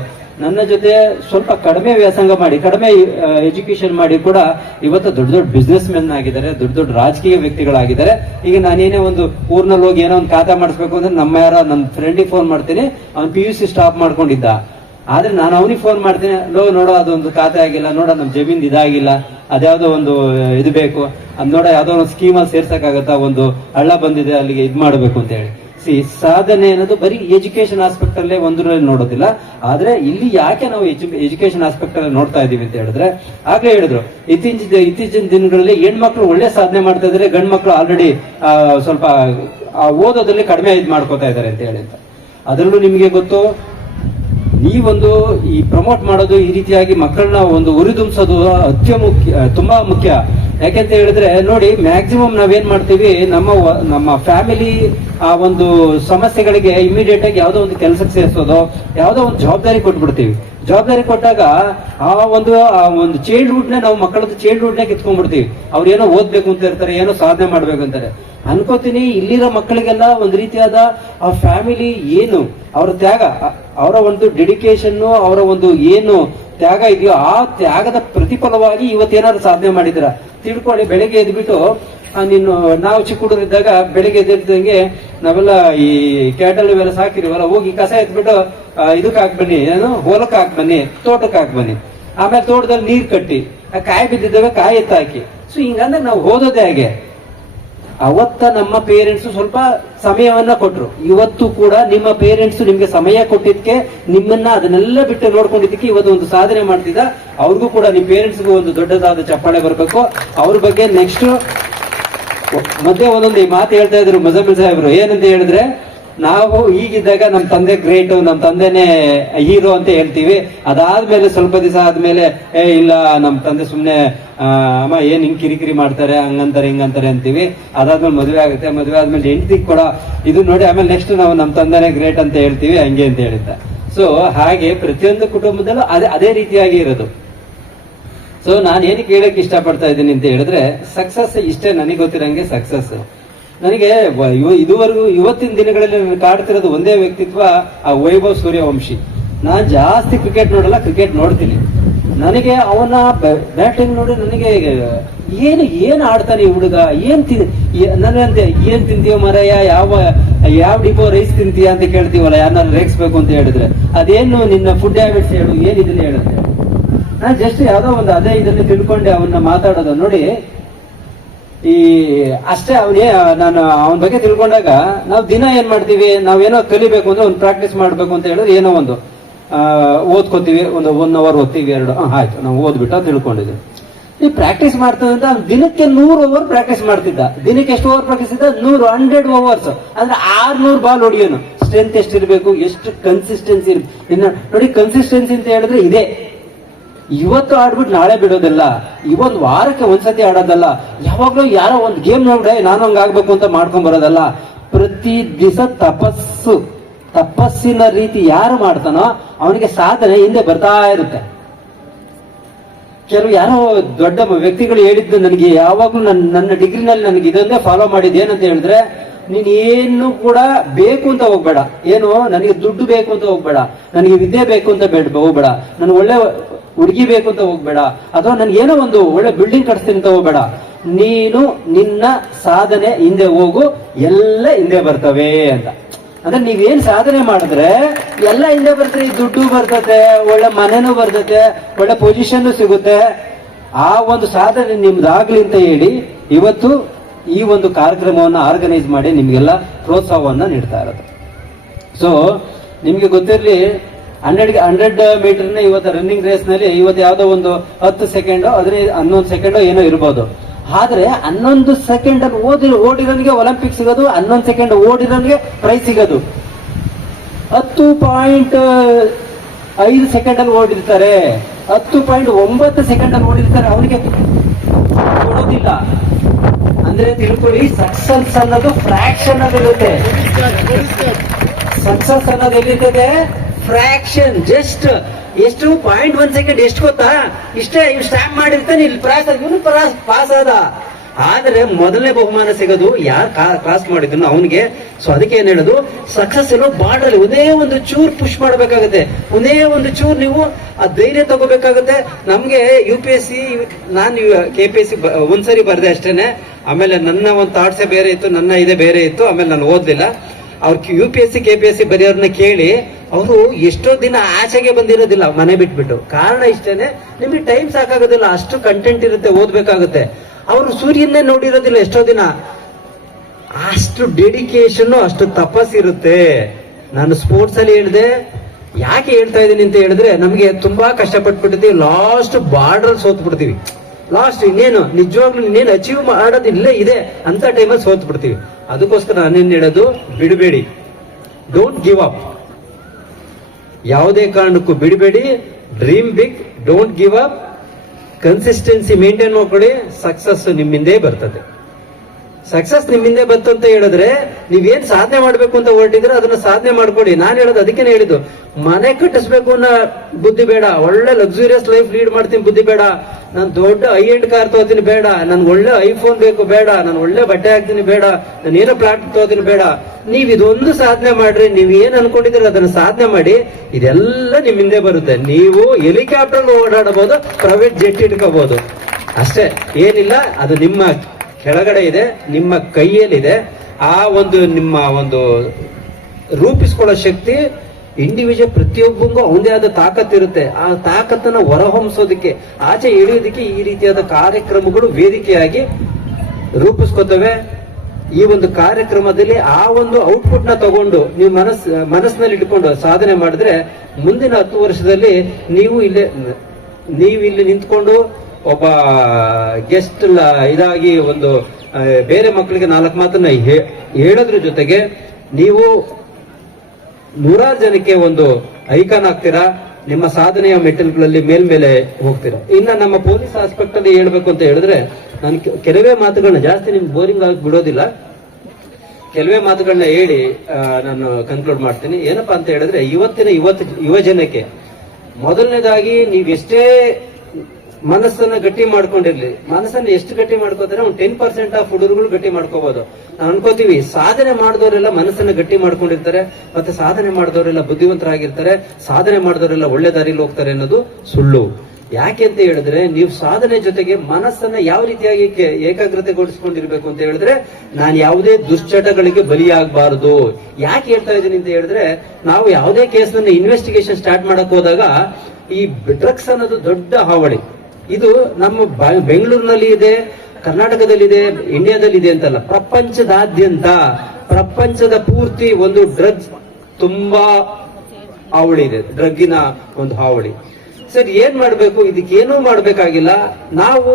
ನನ್ನ ಜೊತೆ ಸ್ವಲ್ಪ ಕಡಿಮೆ ವ್ಯಾಸಂಗ ಮಾಡಿ, ಕಡಿಮೆ ಎಜುಕೇಶನ್ ಮಾಡಿ ಕೂಡ ಇವತ್ತು ದೊಡ್ಡ ದೊಡ್ಡ ಬಿಸ್ನೆಸ್ ಮೆನ್ ಆಗಿದ್ದಾರೆ, ದೊಡ್ಡ ದೊಡ್ಡ ರಾಜಕೀಯ ವ್ಯಕ್ತಿಗಳಾಗಿದ್ದಾರೆ. ಈಗ ನಾನೇನೇ ಒಂದು ಊರ್ನಲ್ಲಿ ಹೋಗಿ ಏನೋ ಒಂದು ಖಾತಾ ಮಾಡಿಸ್ಬೇಕು ಅಂದ್ರೆ ನನ್ನ ಫ್ರೆಂಡಿಗೆ ಫೋನ್ ಮಾಡ್ತೀನಿ, ಅವ್ನು PUC ಸ್ಟಾಪ್ ಮಾಡ್ಕೊಂಡಿದ್ದ. ಆದ್ರೆ ನಾನು ಅವನಿಗೆ ಫೋನ್ ಮಾಡ್ತೀನಿ, ನೋಡೋ ಅದೊಂದು ಖಾತೆ ಆಗಿಲ್ಲ, ನೋಡ ನಮ್ ಜಮೀನ್ ಇದಾಗಿಲ್ಲ, ಅದ್ಯಾವ್ದೋ ಒಂದು ಇದು ಬೇಕು, ಅದ್ ನೋಡ ಯಾವ್ದೋ ಒಂದು ಸ್ಕೀಮಲ್ಲಿ ಸೇರ್ಸಕ್ಕಾಗತ್ತಾ, ಒಂದು ಹಳ್ಳ ಬಂದಿದೆ ಅಲ್ಲಿಗೆ ಇದ್ ಮಾಡ್ಬೇಕು ಅಂತ ಹೇಳಿ. ಸಾಧನೆ ಅನ್ನೋದು ಬರೀ ಎಜುಕೇಶನ್ ಆಸ್ಪೆಕ್ಟ್ ಅಲ್ಲೇ ಒಂದರಲ್ಲಿ ನೋಡೋದಿಲ್ಲ. ಆದ್ರೆ ಇಲ್ಲಿ ಯಾಕೆ ನಾವು ಎಜುಕೇಶನ್ ಆಸ್ಪೆಕ್ಟ್ ಅಲ್ಲಿ ನೋಡ್ತಾ ಇದೀವಿ ಅಂತ ಹೇಳಿದ್ರೆ, ಆಗ್ಲೇ ಹೇಳಿದ್ರು, ಇತ್ತೀಚಿನ ದಿನಗಳಲ್ಲಿ ಹೆಣ್ಮಕ್ಳು ಒಳ್ಳೆ ಸಾಧನೆ ಮಾಡ್ತಾ ಇದಾರೆ, ಗಂಡ್ ಮಕ್ಳು ಆಲ್ರೆಡಿ ಸ್ವಲ್ಪ ಓದೋದ್ರಲ್ಲಿ ಕಡಿಮೆ ಇದ್ ಮಾಡ್ಕೋತಾ ಇದಾರೆ ಅಂತ ಹೇಳಿ. ಅದರಲ್ಲೂ ನಿಮ್ಗೆ ಗೊತ್ತು, ಈ ಪ್ರಮೋಟ್ ಮಾಡೋದು, ಈ ರೀತಿಯಾಗಿ ಮಕ್ಕಳನ್ನ ಒಂದು ಉರಿದುಂಬಿಸೋದು ತುಂಬಾ ಮುಖ್ಯ. ಯಾಕೆಂತ ಹೇಳಿದ್ರೆ ನೋಡಿ, ಮ್ಯಾಕ್ಸಿಮಮ್ ನಾವೇನ್ ಮಾಡ್ತೀವಿ, ನಮ್ಮ ಫ್ಯಾಮಿಲಿ ಆ ಒಂದು ಸಮಸ್ಯೆಗಳಿಗೆ ಇಮಿಡಿಯೇಟ್ ಆಗಿ ಯಾವ್ದೋ ಒಂದು ಕೆಲಸಕ್ಕೆ ಸೇರಿಸೋದು, ಯಾವ್ದೋ ಒಂದು ಜವಾಬ್ದಾರಿ ಕೊಟ್ಬಿಡ್ತೀವಿ. ಜವಾಬ್ದಾರಿ ಕೊಟ್ಟಾಗ ಆ ಒಂದು ಚೈಲ್ಡ್ಹುಡ್ ನಾವು ಮಕ್ಕಳದ್ದು ಚೈಲ್ಡ್ಹುಡ್ ನೇ ಕಿತ್ಕೊಂಡ್ಬಿಡ್ತೀವಿ. ಅವ್ರು ಏನೋ ಓದ್ಬೇಕು ಅಂತ ಇರ್ತಾರೆ, ಏನೋ ಸಾಧನೆ ಮಾಡ್ಬೇಕು ಅಂತಾರೆ. ಅನ್ಕೋತೀನಿ ಇಲ್ಲಿರೋ ಮಕ್ಕಳಿಗೆಲ್ಲ ಒಂದು ರೀತಿಯಾದ ಆ ಫ್ಯಾಮಿಲಿ ಏನು ಅವರ ತ್ಯಾಗ, ಅವರ ಒಂದು ಡೆಡಿಕೇಶನ್, ಅವರ ಒಂದು ಏನು ತ್ಯಾಗ ಇದೆಯೋ ಆ ತ್ಯಾಗದ ಪ್ರತಿಫಲವಾಗಿ ಇವತ್ತೇನಾದ್ರು ಸಾಧನೆ ಮಾಡಿದ್ರ ತಿಳ್ಕೊಳ್ಳಿ. ಬೆಳಗ್ಗೆ ಎದ್ಬಿಟ್ಟು ನಾವು ಚಿಕ್ಕ ಹುಡುಗರಿದ್ದಾಗ ಬೆಳಿಗ್ಗೆ ಎದ್ದಿದ್ದಂಗೆ ನಾವೆಲ್ಲ ಈ ಕ್ಯಾಟಲ್ ಇವೆಲ್ಲ ಸಾಕಿರಿವಲ್ಲ, ಹೋಗಿ ಕಸ ಎತ್ಬಿಟ್ಟು ಇದಕ್ಕೆ ಹಾಕ್ ಬನ್ನಿ, ಹೊಲಕ್ಕೆ ಹಾಕ್ ಬನ್ನಿ, ತೋಟಕ್ಕೆ ಹಾಕ್ ಬನ್ನಿ, ಆಮೇಲೆ ತೋಟದಲ್ಲಿ ನೀರ್ ಕಟ್ಟಿ, ಕಾಯಿ ಬಿದ್ದಿದ್ದಾವೆ ಕಾಯಿ ಎತ್ತಾಕಿ. ಸೊ ಹಿಂಗಂದ್ರೆ ನಾವು ಓದೋದೇ ಹಾಗೆ. ಅವತ್ತ ನಮ್ಮ ಪೇರೆಂಟ್ಸ್ ಸ್ವಲ್ಪ ಸಮಯವನ್ನ ಕೊಟ್ರು, ಇವತ್ತು ಕೂಡ ನಿಮ್ಮ ಪೇರೆಂಟ್ಸ್ ನಿಮ್ಗೆ ಸಮಯ ಕೊಟ್ಟಿದ್ದಕ್ಕೆ, ನಿಮ್ಮನ್ನ ಅದನ್ನೆಲ್ಲ ಬಿಟ್ಟು ನೋಡ್ಕೊಂಡಿದ್ದಕ್ಕೆ ಇವತ್ತು ಒಂದು ಸಾಧನೆ ಮಾಡ್ತಿದ್ದ. ಅವ್ರಿಗೂ ಕೂಡ ನಿಮ್ ಪೇರೆಂಟ್ಸ್ಗೂ ಒಂದು ದೊಡ್ಡದಾದ ಚಪ್ಪಾಳೆ ಬರ್ಬೇಕು. ಅವ್ರ ಬಗ್ಗೆ ನೆಕ್ಸ್ಟ್ ಮತ್ತೆ ಒಂದೊಂದು ಮಾತು ಹೇಳ್ತಾ ಇದ್ರು ಮುಜಮಿಲ್ ಸಾಹೇಬ್ರು, ಏನಂತ ಹೇಳಿದ್ರೆ, ನಾವು ಈಗಿದ್ದಾಗ ನಮ್ ತಂದೆ ಗ್ರೇಟ್, ನಮ್ ತಂದೆನೆ ಹೀರೋ ಅಂತ ಹೇಳ್ತೀವಿ. ಅದಾದ್ಮೇಲೆ ಸ್ವಲ್ಪ ದಿವಸ ಆದ್ಮೇಲೆ ಇಲ್ಲ ನಮ್ ತಂದೆ ಸುಮ್ನೆ ಅಮ್ಮ ಏನ್ ಹಿಂಗ್ ಕಿರಿಕಿರಿ ಮಾಡ್ತಾರೆ, ಹಂಗಂತಾರೆ ಹಿಂಗಂತಾರೆ ಅಂತೀವಿ. ಅದಾದ್ಮೇಲೆ ಮದುವೆ ಆಗುತ್ತೆ, ಮದುವೆ ಆದ್ಮೇಲೆ ಹೆಂಡತಿ ಕೂಡ ಇದು ನೋಡಿ, ಆಮೇಲೆ ನೆಕ್ಸ್ಟ್ ನಾವು ನಮ್ ತಂದೆನೆ ಗ್ರೇಟ್ ಅಂತ ಹೇಳ್ತೀವಿ, ಹಂಗೆ ಅಂತ ಹೇಳಿದ್ದ. ಸೊ ಹಾಗೆ ಪ್ರತಿಯೊಂದು ಕುಟುಂಬದಲ್ಲೂ ಅದೇ ರೀತಿಯಾಗಿ ಇರೋದು. ಸೊ ನಾನು ಏನಕ್ಕೆ ಹೇಳಕ್ ಇಷ್ಟಪಡ್ತಾ ಇದ್ದೀನಿ ಅಂತ ಹೇಳಿದ್ರೆ, ಸಕ್ಸಸ್ ಇಷ್ಟೇ ನನಗೆ ಗೊತ್ತಿರಂಗೆ ಸಕ್ಸಸ್. ನನಗೆ ಇದುವರೆಗೂ ಇವತ್ತಿನ ದಿನಗಳಲ್ಲಿ ಕಾಡ್ತಿರೋದು ಒಂದೇ ವ್ಯಕ್ತಿತ್ವ, ಆ ವೈಭವ್ ಸೂರ್ಯವಂಶಿ. ನಾನ್ ಜಾಸ್ತಿ ಕ್ರಿಕೆಟ್ ನೋಡಲ್ಲ, ಕ್ರಿಕೆಟ್ ನೋಡ್ತೀನಿ. ನನಗೆ ಅವನ ಬ್ಯಾಟಿಂಗ್ ನೋಡಿ ನನಗೆ ಏನು ಆಡ್ತಾನೆ ಈ ಹುಡುಗ, ನನಗಂತೆ ಏನ್ ತಿಂತೀವ ಮರಯ್ಯ, ಯಾವ ಡಿಪೋ ರೈಸ್ ತಿಂತೀಯ ಅಂತ ಕೇಳ್ತೀವಲ್ಲ ಯಾರನ್ನ ರೇಗಿಸ್ಬೇಕು ಅಂತ ಹೇಳಿದ್ರೆ, ಅದೇನು ನಿನ್ನ ಫುಡ್ ಹ್ಯಾಬಿಟ್ಸ್ ಹೇಳು, ಏನಿದನ್ನ ಹೇಳುತ್ತೆ. ನಾನು ಜಸ್ಟ್ ಯಾವ್ದೋ ಒಂದು ಅದೇ ಇದನ್ನ ತಿಳ್ಕೊಂಡೆ ಅವನ್ನ ಮಾತಾಡೋದು ನೋಡಿ. ಅಷ್ಟೇ ನಾನು ಅವನ ಬಗ್ಗೆ ತಿಳ್ಕೊಂಡಾಗ ನಾವು ದಿನ ಏನ್ ಮಾಡ್ತೀವಿ, ನಾವೇನೋ ಕಲಿಬೇಕು ಅಂದ್ರೆ ಒಂದು ಪ್ರಾಕ್ಟೀಸ್ ಮಾಡ್ಬೇಕು ಅಂತ ಹೇಳಿದ್ರೆ ಏನೋ ಒಂದು ಓದ್ಕೋತೀವಿ, ಒಂದು 1 hour ಓದ್ತೀವಿ, 2 ಆಯ್ತು ನಾವು ಓದ್ಬಿಟ್ಟು ತಿಳ್ಕೊಂಡಿದ್ವಿ. ಈ ಪ್ರಾಕ್ಟೀಸ್ ಮಾಡ್ತದಂತ ದಿನಕ್ಕೆ 100 ಓವರ್ ಪ್ರಾಕ್ಟೀಸ್ ಮಾಡ್ತಿದ್ದ. ದಿನಕ್ಕೆ ಎಷ್ಟು ಓವರ್ ಪ್ರಾಕ್ಟೀಸ್ ಇದ್ದ? 100 ಓವರ್ಸ್ ಅಂದ್ರೆ 600 ಬಾಲ್ ಹೊಡಿಯೋನು. ಸ್ಟ್ರೆಂತ್ ಎಷ್ಟಿರ್ಬೇಕು, ಎಷ್ಟು ಕನ್ಸಿಸ್ಟೆನ್ಸಿ ಇನ್ನ ನೋಡಿ. ಕನ್ಸಿಸ್ಟೆನ್ಸಿ ಅಂತ ಹೇಳಿದ್ರೆ ಇದೆ, ಇವತ್ತು ಆಡ್ಬಿಟ್ಟು ನಾಳೆ ಬಿಡೋದಲ್ಲ, ಇವೊಂದು ವಾರಕ್ಕೆ ಒಂದ್ಸತಿ ಆಡೋದಲ್ಲ, ಯಾವಾಗ್ಲೂ ಯಾರೋ ಒಂದು ಗೇಮ್ ನೋಡ್ರೆ ನಾನು ಹಂಗಾಗ್ಬೇಕು ಅಂತ ಮಾಡ್ಕೊಂಡ್ ಬರೋದಲ್ಲ. ಪ್ರತಿ ದಿವಸ ತಪಸ್ಸಿನ ರೀತಿ ಯಾರು ಮಾಡ್ತಾನೋ ಅವನಿಗೆ ಸಾಧನೆ ಹಿಂದೆ ಬರ್ತಾ ಇರುತ್ತೆ. ಕೆಲವು ಯಾರೋ ದೊಡ್ಡ ವ್ಯಕ್ತಿಗಳು ಹೇಳಿದ್ದು ನನಗೆ ಯಾವಾಗ್ಲೂ ನನ್ನ ಡಿಗ್ರಿನಲ್ಲಿ ನನಗೆ ಇದನ್ನೇ ಫಾಲೋ ಮಾಡಿದ್ದು ಏನಂತ ಹೇಳಿದ್ರೆ, ನೀನ್ ಏನು ಕೂಡ ಬೇಕು ಅಂತ ಹೋಗ್ಬೇಡ, ಏನು ನನಗೆ ದುಡ್ಡು ಬೇಕು ಅಂತ ಹೋಗ್ಬೇಡ, ನನಗೆ ವಿದ್ಯೆ ಬೇಕು ಅಂತ ಹೋಗ್ಬೇಡ, ನನ್ಗೆ ಒಳ್ಳೆ ಹುಡುಗಿ ಬೇಕು ಅಂತ ಹೋಗ್ಬೇಡ, ಅಥವಾ ನನ್ಗೆ ಏನೋ ಒಂದು ಒಳ್ಳೆ ಬಿಲ್ಡಿಂಗ್ ಕಟ್ಸ್ತೀನಿ ಅಂತ ಹೋಗ್ಬೇಡ. ನೀನು ನಿನ್ನ ಸಾಧನೆ ಹಿಂದೆ ಹೋಗು, ಎಲ್ಲ ಹಿಂದೆ ಬರ್ತವೆ ಅಂತ. ಅಂದ್ರೆ ನೀವೇನ್ ಸಾಧನೆ ಮಾಡಿದ್ರೆ ಎಲ್ಲ ಹಿಂದೆ ಬರ್ತದೆ. ದುಡ್ಡು ಬರ್ತದೆ, ಒಳ್ಳೆ ಮನೆನೂ ಬರ್ತದೆ, ಒಳ್ಳೆ ಪೊಸಿಷನ್ ಸಿಗುತ್ತೆ. ಆ ಒಂದು ಸಾಧನೆ ನಿಮ್ದಾಗ್ಲಿ ಅಂತ ಹೇಳಿ ಇವತ್ತು ಈ ಒಂದು ಕಾರ್ಯಕ್ರಮವನ್ನ ಆರ್ಗನೈಸ್ ಮಾಡಿ ನಿಮ್ಗೆಲ್ಲ ಪ್ರೋತ್ಸಾಹವನ್ನ ನೀಡ್ತಾ ಇರೋದು. ಸೊ ನಿಮ್ಗೆ ಗೊತ್ತಿರ್ಲಿ, 100 ಮೀಟರ್ನ ಇವತ್ತು ರನ್ನಿಂಗ್ ರೇಸ್ ನಲ್ಲಿ ಇವತ್ತು ಯಾವ್ದೋ ಒಂದು 10 ಸೆಕೆಂಡ್ 11 ಸೆಕೆಂಡ್ ಏನೋ ಇರ್ಬೋದು. ಆದ್ರೆ 11 ಸೆಕೆಂಡ್ ಓಡಿರೋನಿಗೆ ಒಲಿಂಪಿಕ್ ಸಿಗೋದು, 11 ಸೆಕೆಂಡ್ ಓಡಿರೋನಿಗೆ ಪ್ರೈಸ್ ಸಿಗೋದು. 10.5 ಸೆಕೆಂಡ್ ಅಲ್ಲಿ ಓಡಿರ್ತಾರೆ, 10.9 ಸೆಕೆಂಡ್ ಅಲ್ಲಿ ಓಡಿರ್ತಾರೆ, ಅವನಿಗೆ ಕೊಡೋದಿಲ್ಲ. ಅಂದ್ರೆ ತಿಳ್ಕೊಳ್ಳಿ, ಸಕ್ಸಸ್ ಅನ್ನೋದು ಫ್ರಾಕ್ಷನ್ ಆಗಿರುತ್ತೆ. ಸಕ್ಸಸ್ ಅನ್ನೋದು ಎಲ್ಲಿರ್ತದೆ? ಫ್ರಾಕ್ಷನ್. ಜಸ್ಟ್ ಎಷ್ಟು 0.1 ಸೆಕೆಂಡ್, ಎಷ್ಟು ಗೊತ್ತಾ? ಇಷ್ಟೇ. ಇವ್ ಸ್ಟಾಪ್ ಮಾಡಿರ್ತಾನೆ, ಇಲ್ಲಿ ಪಾಸ್ ಆದ. ಆದ್ರೆ ಮೊದಲನೇ ಬಹುಮಾನ ಸಿಗೋದು ಯಾರು ಕ್ರಾಸ್ ಮಾಡಿದ್ರು ಅವನಿಗೆ. ಸೊ ಅದಕ್ಕೆ ಏನ್ ಹೇಳೋದು, ಸಕ್ಸಸ್ ಇರೋ ಬಾರ್ಡರ್ ಒಂದೇ ಒಂದು ಚೂರ್ ಪುಷ್ ಮಾಡ್ಬೇಕಾಗುತ್ತೆ, ಒಂದೇ ಒಂದು ಚೂರ್ ನೀವು ಆ ಧೈರ್ಯ ತಗೋಬೇಕಾಗುತ್ತೆ. ನಮ್ಗೆ UPSC, ನಾನು KPSC ಒಂದ್ಸರಿ ಬರ್ದೆ ಅಷ್ಟೇನೆ. ಆಮೇಲೆ ನನ್ನ ಒಂದು ಥಾಟ್ಸೇ ಬೇರೆ ಇತ್ತು, ನನ್ನ ಇದೇ ಬೇರೆ ಇತ್ತು. ಆಮೇಲೆ ನಾನು ಓದ್ಲಿಲ್ಲ. ಅವ್ರ UPSC KPSC ಬರೆಯೋರ್ನ ಕೇಳಿ, ಅವರು ಎಷ್ಟೋ ದಿನ ಆಚೆಗೆ ಬಂದಿರೋದಿಲ್ಲ ಮನೆ ಬಿಟ್ಬಿಟ್ಟು. ಕಾರಣ ಇಷ್ಟೇನೆ, ನಿಮಗೆ ಟೈಮ್ ಸಾಕಾಗೋದಿಲ್ಲ, ಅಷ್ಟು ಕಂಟೆಂಟ್ ಇರುತ್ತೆ, ಓದ್ಬೇಕಾಗುತ್ತೆ. ಅವರು ಸೂರ್ಯನ್ನೇ ನೋಡಿರೋದಿಲ್ಲ ಎಷ್ಟೋ ದಿನ. ಅಷ್ಟು ಡೆಡಿಕೇಶನ್, ಅಷ್ಟು ತಪಸ್ಸಿರುತ್ತೆ. ನಾನು ಸ್ಪೋರ್ಟ್ಸ್ ಅಲ್ಲಿ ಹೇಳಿದೆ, ಯಾಕೆ ಹೇಳ್ತಾ ಇದ್ದೀನಿ ಅಂತ ಹೇಳಿದ್ರೆ, ನಮ್ಗೆ ತುಂಬಾ ಕಷ್ಟಪಟ್ಬಿಟ್ಟಿದ್ದೀವಿ, ಲಾಸ್ಟ್ ಬಾರ್ಡರ್ ಸೋತ್ ಬಿಡ್ತೀವಿ. ಲಾಸ್ಟ್ ಇನ್ನೇನು ನಿಜವಾಗ್ಲೂ ಇನ್ನೇನು ಅಚೀವ್ ಮಾಡೋದಿಲ್ಲ ಇದೆ ಅಂತ ಟೈಮಲ್ಲಿ ಸೋತ್ ಬಿಡ್ತೀವಿ. ಅದಕ್ಕೋಸ್ಕರ ನಾನೇನ್ ಹೇಳೋದು, ಬಿಡಬೇಡಿ, ಡೋಂಟ್ ಗಿವ್ ಅಪ್. ಯಾವುದೇ ಕಾರಣಕ್ಕೂ ಬಿಡಬೇಡಿ. Dream big, don't give up. Consistency maintain ಮಾಡ್ಕೊಳ್ಳಿ. ಸಕ್ಸಸ್ ನಿಮ್ಮಿಂದೇ ಬರ್ತದೆ. ಸಕ್ಸಸ್ ನಿಮ್ಮಿಂದೇ ಬಂತು ಅಂತ ಹೇಳಿದ್ರೆ, ನೀವೇನ್ ಸಾಧನೆ ಮಾಡ್ಬೇಕು ಅಂತ ಹೊರಟಿದ್ರೆ ಅದನ್ನ ಸಾಧನೆ ಮಾಡ್ಕೊಡಿ. ನಾನು ಹೇಳೋದು ಅದಕ್ಕೇನೆ ಹೇಳಿದ್ದು, ಮನೆ ಕಟ್ಟಿಸ್ಬೇಕು ಅನ್ನೋ ಬುದ್ಧಿ ಬೇಡ, ಒಳ್ಳೆ ಲಕ್ಸುರಿಯಸ್ ಲೈಫ್ ಲೀಡ್ ಮಾಡ್ತೀನಿ ಬುದ್ಧಿ ಬೇಡ, ನಾನು ದೊಡ್ಡ ಹೈ ಎಂಡ್ ಕಾರ್ ತಗೋತೀನಿ ಬೇಡ, ನನ್ಗೆ ಒಳ್ಳೆ ಐಫೋನ್ ಬೇಕು ಬೇಡ, ನಾನು ಒಳ್ಳೆ ಬಟ್ಟೆ ಹಾಕ್ತೀನಿ ಬೇಡ, ನಾನು ಏನೋ ಪ್ಲಾಟ್ ತಗೋತೀನಿ ಬೇಡ. ನೀವ್ ಇದೊಂದು ಸಾಧನೆ ಮಾಡ್ರಿ, ನೀವ್ ಏನ್ ಅನ್ಕೊಂಡಿದ್ರೆ ಅದನ್ನ ಸಾಧನೆ ಮಾಡಿ, ಇದೆಲ್ಲ ನಿಮ್ಮಿಂದೇ ಬರುತ್ತೆ. ನೀವು ಹೆಲಿಕಾಪ್ಟರ್ ಓಡಾಡಬಹುದು, ಪ್ರೈವೇಟ್ ಜೆಟ್ ಇಟ್ಕೋಬಹುದು, ಅಷ್ಟೇ, ಏನಿಲ್ಲ. ಅದು ನಿಮ್ಮ ಕೆಳಗಡೆ ಇದೆ, ನಿಮ್ಮ ಕೈಯಲ್ಲಿದೆ. ಆ ಒಂದು ನಿಮ್ಮ ಒಂದು ರೂಪಿಸ್ಕೊಳ್ಳೋ ಶಕ್ತಿ ಇಂಡಿವಿಜುವಲ್ ಪ್ರತಿಯೊಬ್ಬಂಗೂ ಅವನದೇ ಆದ ತಾಕತ್ ಇರುತ್ತೆ. ಆ ತಾಕತ್ತನ್ನ ಹೊರಹೊಮ್ಮಿಸೋದಕ್ಕೆ, ಆಚೆ ಎಳೆಯೋದಕ್ಕೆ ಈ ರೀತಿಯಾದ ಕಾರ್ಯಕ್ರಮಗಳು ವೇದಿಕೆಯಾಗಿ ರೂಪಿಸ್ಕೋತವೆ. ಈ ಒಂದು ಕಾರ್ಯಕ್ರಮದಲ್ಲಿ ಆ ಒಂದು ಔಟ್ಪುಟ್ ನ ತಗೊಂಡು ನೀವು ಮನಸ್ಸಿನಲ್ಲಿ ಇಟ್ಕೊಂಡು ಸಾಧನೆ ಮಾಡಿದ್ರೆ, ಮುಂದಿನ 10 ವರ್ಷದಲ್ಲಿ ನೀವು ಇಲ್ಲಿ ನಿಂತ್ಕೊಂಡು ಒಬ್ಬ ಗೆಸ್ಟ್ ಇದಾಗಿ ಒಂದು ಬೇರೆ ಮಕ್ಕಳಿಗೆ 4 ಮಾತನ್ನ ಹೇಳೋದ್ರ ಜೊತೆಗೆ ನೀವು 100 ಜನಕ್ಕೆ ಒಂದು ಐಕಾನ್ ಆಗ್ತೀರಾ. ನಿಮ್ಮ ಸಾಧನೆಯ ಮೆಟಲ್ಗಳಲ್ಲಿ ಮೇಲ್ಮೇಲೆ ಹೋಗ್ತೀರಾ. ಇನ್ನ ನಮ್ಮ ಪೊಲೀಸ್ ಆಸ್ಪೆಕ್ಟ್ ಅಲ್ಲಿ ಹೇಳ್ಬೇಕು ಅಂತ ಹೇಳಿದ್ರೆ, ನಾನು ಕೆಲವೇ ಮಾತುಗಳನ್ನ, ಜಾಸ್ತಿ ನಿಮ್ಗೆ ಬೋರಿಂಗ್ ಆಗಿ ಬಿಡೋದಿಲ್ಲ, ಕೆಲವೇ ಮಾತುಗಳನ್ನ ಹೇಳಿ ನಾನು ಕನ್ಕ್ಲೂಡ್ ಮಾಡ್ತೀನಿ. ಏನಪ್ಪಾ ಅಂತ ಹೇಳಿದ್ರೆ, ಇವತ್ತಿನ ಯುವ ಜನಕ್ಕೆ ಮೊದಲನೇದಾಗಿ ನೀವೆಷ್ಟೇ ಮನಸ್ಸನ್ನ ಗಟ್ಟಿ ಮಾಡ್ಕೊಂಡಿರ್ಲಿ, ಮನಸ್ಸನ್ನ ಎಷ್ಟು ಗಟ್ಟಿ ಮಾಡ್ಕೋತಾರೆ, ಒಂದು 10% ಆಫ್ ಹುಡುಗರುಗಳು ಗಟ್ಟಿ ಮಾಡ್ಕೋಬಹುದು. ನಾವು ಅನ್ಕೋತೀವಿ ಸಾಧನೆ ಮಾಡಿದವರೆಲ್ಲ ಮನಸ್ಸನ್ನ ಗಟ್ಟಿ ಮಾಡ್ಕೊಂಡಿರ್ತಾರೆ, ಮತ್ತೆ ಸಾಧನೆ ಮಾಡಿದವರೆಲ್ಲ ಬುದ್ಧಿವಂತರಾಗಿರ್ತಾರೆ, ಸಾಧನೆ ಮಾಡಿದವರೆಲ್ಲ ಒಳ್ಳೆ ದಾರಿಲಿ ಹೋಗ್ತಾರೆ ಅನ್ನೋದು ಸುಳ್ಳು. ಯಾಕೆ ಅಂತ ಹೇಳಿದ್ರೆ, ನೀವು ಸಾಧನೆ ಜೊತೆಗೆ ಮನಸ್ಸನ್ನ ಯಾವ ರೀತಿಯಾಗಿ ಏಕಾಗ್ರತೆಗೊಳಿಸ್ಕೊಂಡಿರ್ಬೇಕು ಅಂತ ಹೇಳಿದ್ರೆ, ನಾನು ಯಾವುದೇ ದುಶ್ಚಟಗಳಿಗೆ ಬಲಿಯಾಗಬಾರದು. ಯಾಕೆ ಹೇಳ್ತಾ ಇದ್ದೀನಿ ಅಂತ ಹೇಳಿದ್ರೆ, ನಾವು ಯಾವುದೇ ಕೇಸ್ನ ಇನ್ವೆಸ್ಟಿಗೇಷನ್ ಸ್ಟಾರ್ಟ್ ಮಾಡಕ್ ಹೋದಾಗ ಈ ಡ್ರಗ್ಸ್ ಅನ್ನೋದು ದೊಡ್ಡ ಹಾವಳಿ. ಇದು ನಮ್ಮ ಬೆಂಗಳೂರಿನಲ್ಲಿ ಇದೆ, ಕರ್ನಾಟಕದಲ್ಲಿದೆ, ಇಂಡಿಯಾದಲ್ಲಿದೆ ಅಂತಲ್ಲ, ಪ್ರಪಂಚದಾದ್ಯಂತ, ಪ್ರಪಂಚದ ಪೂರ್ತಿ ಒಂದು ಡ್ರಗ್ಸ್ ತುಂಬಾ ಹಾವಳಿ ಇದೆ, ಡ್ರಗ್ಗಿನ ಒಂದು ಹಾವಳಿ. ಸರ್ ಏನ್ ಮಾಡ್ಬೇಕು, ಇದಕ್ಕೇನೂ ಮಾಡ್ಬೇಕಾಗಿಲ್ಲ. ನಾವು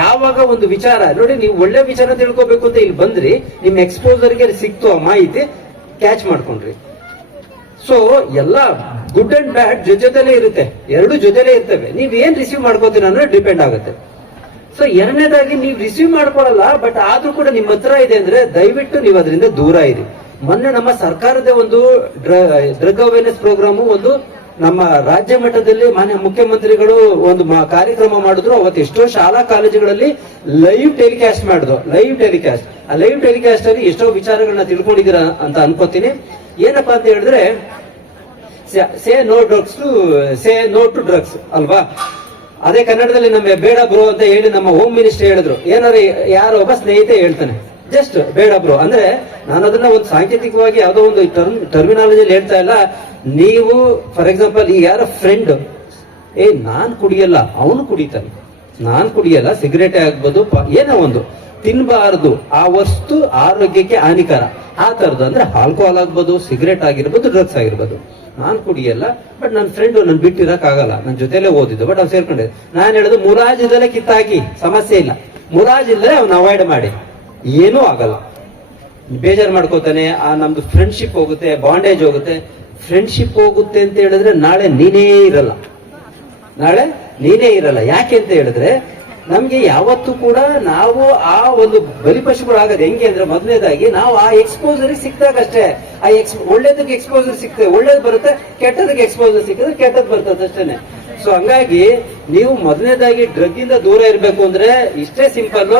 ಯಾವಾಗ ಒಂದು ವಿಚಾರ ನೋಡಿ, ನೀವು ಒಳ್ಳೆ ವಿಚಾರ ತಿಳ್ಕೊಬೇಕು ಅಂತ ಇಲ್ಲಿ ಬಂದ್ರಿ, ನಿಮ್ ಎಕ್ಸ್ಪೋಸರ್ಗೆ ಸಿಕ್ತು ಆ ಮಾಹಿತಿ, ಕ್ಯಾಚ್ ಮಾಡ್ಕೊಂಡ್ರಿ. ಸೊ ಎಲ್ಲ ಗುಡ್ ಅಂಡ್ ಬ್ಯಾಡ್ ಜೊತೆಲೇ ಇರುತ್ತೆ, ಎರಡು ಜೊತೆಲೇ ಇರ್ತವೆ. ನೀವ್ ಏನ್ ರಿಸೀವ್ ಮಾಡ್ಕೋತೀರ ಅನ್ನೋದು ಡಿಪೆಂಡ್ ಆಗುತ್ತೆ. ಸೊ ಎರಡನೇದಾಗಿ ನೀವು ರಿಸೀವ್ ಮಾಡ್ಕೊಳಲ್ಲ, ಬಟ್ ಆದ್ರೂ ಕೂಡ ನಿಮ್ಮ ಹತ್ರ ಇದೆ ಅಂದ್ರೆ ದಯವಿಟ್ಟು ನೀವು ಅದರಿಂದ ದೂರ ಇರಿ. ಮೊನ್ನೆ ನಮ್ಮ ಸರ್ಕಾರದ ಒಂದು ಡ್ರಗ್ ಅವೇರ್ನೆಸ್ ಪ್ರೋಗ್ರಾಮು ಒಂದು ನಮ್ಮ ರಾಜ್ಯ ಮಟ್ಟದಲ್ಲಿ ಮಾನ್ಯ ಮುಖ್ಯಮಂತ್ರಿಗಳು ಒಂದು ಕಾರ್ಯಕ್ರಮ ಮಾಡಿದ್ರು. ಅವತ್ತು ಎಷ್ಟೋ ಶಾಲಾ ಕಾಲೇಜುಗಳಲ್ಲಿ ಲೈವ್ ಟೆಲಿಕಾಸ್ಟ್ ಮಾಡಿದ್ರು. ಆ ಲೈವ್ ಟೆಲಿಕಾಸ್ಟ್ ಅಲ್ಲಿ ಎಷ್ಟೋ ವಿಚಾರಗಳನ್ನ ತಿಳ್ಕೊಂಡಿದ್ದೀರಾ ಅಂತ ಅನ್ಕೋತೀನಿ. ಏನಪ್ಪಾ ಅಂತ ಹೇಳಿದ್ರೆ, ಸೇ ನೋ ಟು ಡ್ರಗ್ಸ್ ಅಲ್ವಾ? ಅದೇ ಕನ್ನಡದಲ್ಲಿ ನಮಗೆ ಬೇಡ ಬ್ರೋ ಅಂತ ಹೇಳಿ ನಮ್ಮ ಹೋಮ್ ಮಿನಿಸ್ಟರ್ ಹೇಳಿದ್ರು. ಏನಾದ್ರು ಯಾರೋ ಒಬ್ಬ ಸ್ನೇಹಿತ ಹೇಳ್ತಾನೆ, ಜಸ್ಟ್ ಬೇಡ ಬ್ರೋ ಅಂದ್ರೆ, ನಾನು ಅದನ್ನ ಒಂದು ಸಾಂಕೇತಿಕವಾಗಿ ಯಾವುದೋ ಒಂದು ಟರ್ಮಿನಾಲಜಿಯಲ್ಲಿ ಹೇಳ್ತಾ ಇಲ್ಲ. ನೀವು ಫಾರ್ ಎಕ್ಸಾಂಪಲ್ ಈಗ ಯಾರ ಫ್ರೆಂಡ್, ನಾನ್ ಕುಡಿಯಲ್ಲ, ಅವನು ಕುಡಿತಾನೆ, ನಾನ್ ಕುಡಿಯಲ್ಲ, ಸಿಗರೇಟೇ ಆಗ್ಬೋದು, ಏನೋ ಒಂದು ತಿನ್ಬಾರದು, ಆ ವಸ್ತು ಆರೋಗ್ಯಕ್ಕೆ ಹಾನಿಕರ, ಆ ತರದ್ದು ಅಂದ್ರೆ ಆಲ್ಕೋಹಾಲ್ ಆಗ್ಬೋದು, ಸಿಗರೇಟ್ ಆಗಿರ್ಬೋದು, ಡ್ರಗ್ಸ್ ಆಗಿರ್ಬೋದು. ನಾನ್ ಕುಡಿಯಲ್ಲ, ಬಟ್ ನನ್ನ ಫ್ರೆಂಡ್ ನನ್ ಬಿಟ್ಟಿರಕ್ ಆಗಲ್ಲ, ನನ್ನ ಜೊತೆಲೆ ಓದಿದ್ದು, ಬಟ್ ಅವ್ನು ಸೇರ್ಕೊಂಡಿದ್ದೆ. ನಾನು ಹೇಳೋದು ಮುಲಾಜಿಂದಲೇ ಕಿತ್ತಾಕಿ, ಸಮಸ್ಯೆ ಇಲ್ಲ. ಮುಲಾಜಿಂದಲೇ ಅವ್ನು ಅವಾಯ್ಡ್ ಮಾಡಿ, ಏನೂ ಆಗಲ್ಲ. ಬೇಜಾರು ಮಾಡ್ಕೋತಾನೆ, ಆ ನಮ್ದು ಫ್ರೆಂಡ್ಶಿಪ್ ಹೋಗುತ್ತೆ, ಬಾಂಡೇಜ್ ಹೋಗುತ್ತೆ. ಫ್ರೆಂಡ್ಶಿಪ್ ಹೋಗುತ್ತೆ ಅಂತ ಹೇಳಿದ್ರೆ ನಾಳೆ ನೀನೇ ಇರಲ್ಲ. ಯಾಕೆ ಅಂತ ಹೇಳಿದ್ರೆ, ನಮ್ಗೆ ಯಾವತ್ತೂ ಕೂಡ ನಾವು ಆ ಒಂದು ಬಲಿಪಶುಗಳಾಗದೆ ಹೆಂಗೆ ಅಂದ್ರೆ, ಮೊದಲನೇದಾಗಿ ನಾವು ಆ ಎಕ್ಸ್ಪೋಸರ್ ಸಿಕ್ಕಿದಾಗ ಅಷ್ಟೇ. ಒಳ್ಳೇದಕ್ಕೆ ಎಕ್ಸ್ಪೋಸರ್ ಸಿಗ್ತದೆ, ಒಳ್ಳೇದು ಬರುತ್ತೆ, ಕೆಟ್ಟದಕ್ಕೆ ಎಕ್ಸ್ಪೋಸರ್ ಸಿಕ್ಕಿದ್ರೆ ಕೆಟ್ಟದ್ ಬರ್ತದೆ ಅಷ್ಟೇನೆ. ಸೊ ಹಂಗಾಗಿ ನೀವು ಮೊದಲನೇದಾಗಿ ಡ್ರಗ್ ಇಂದ ದೂರ ಇರಬೇಕು ಅಂದ್ರೆ ಇಷ್ಟೇ ಸಿಂಪಲ್.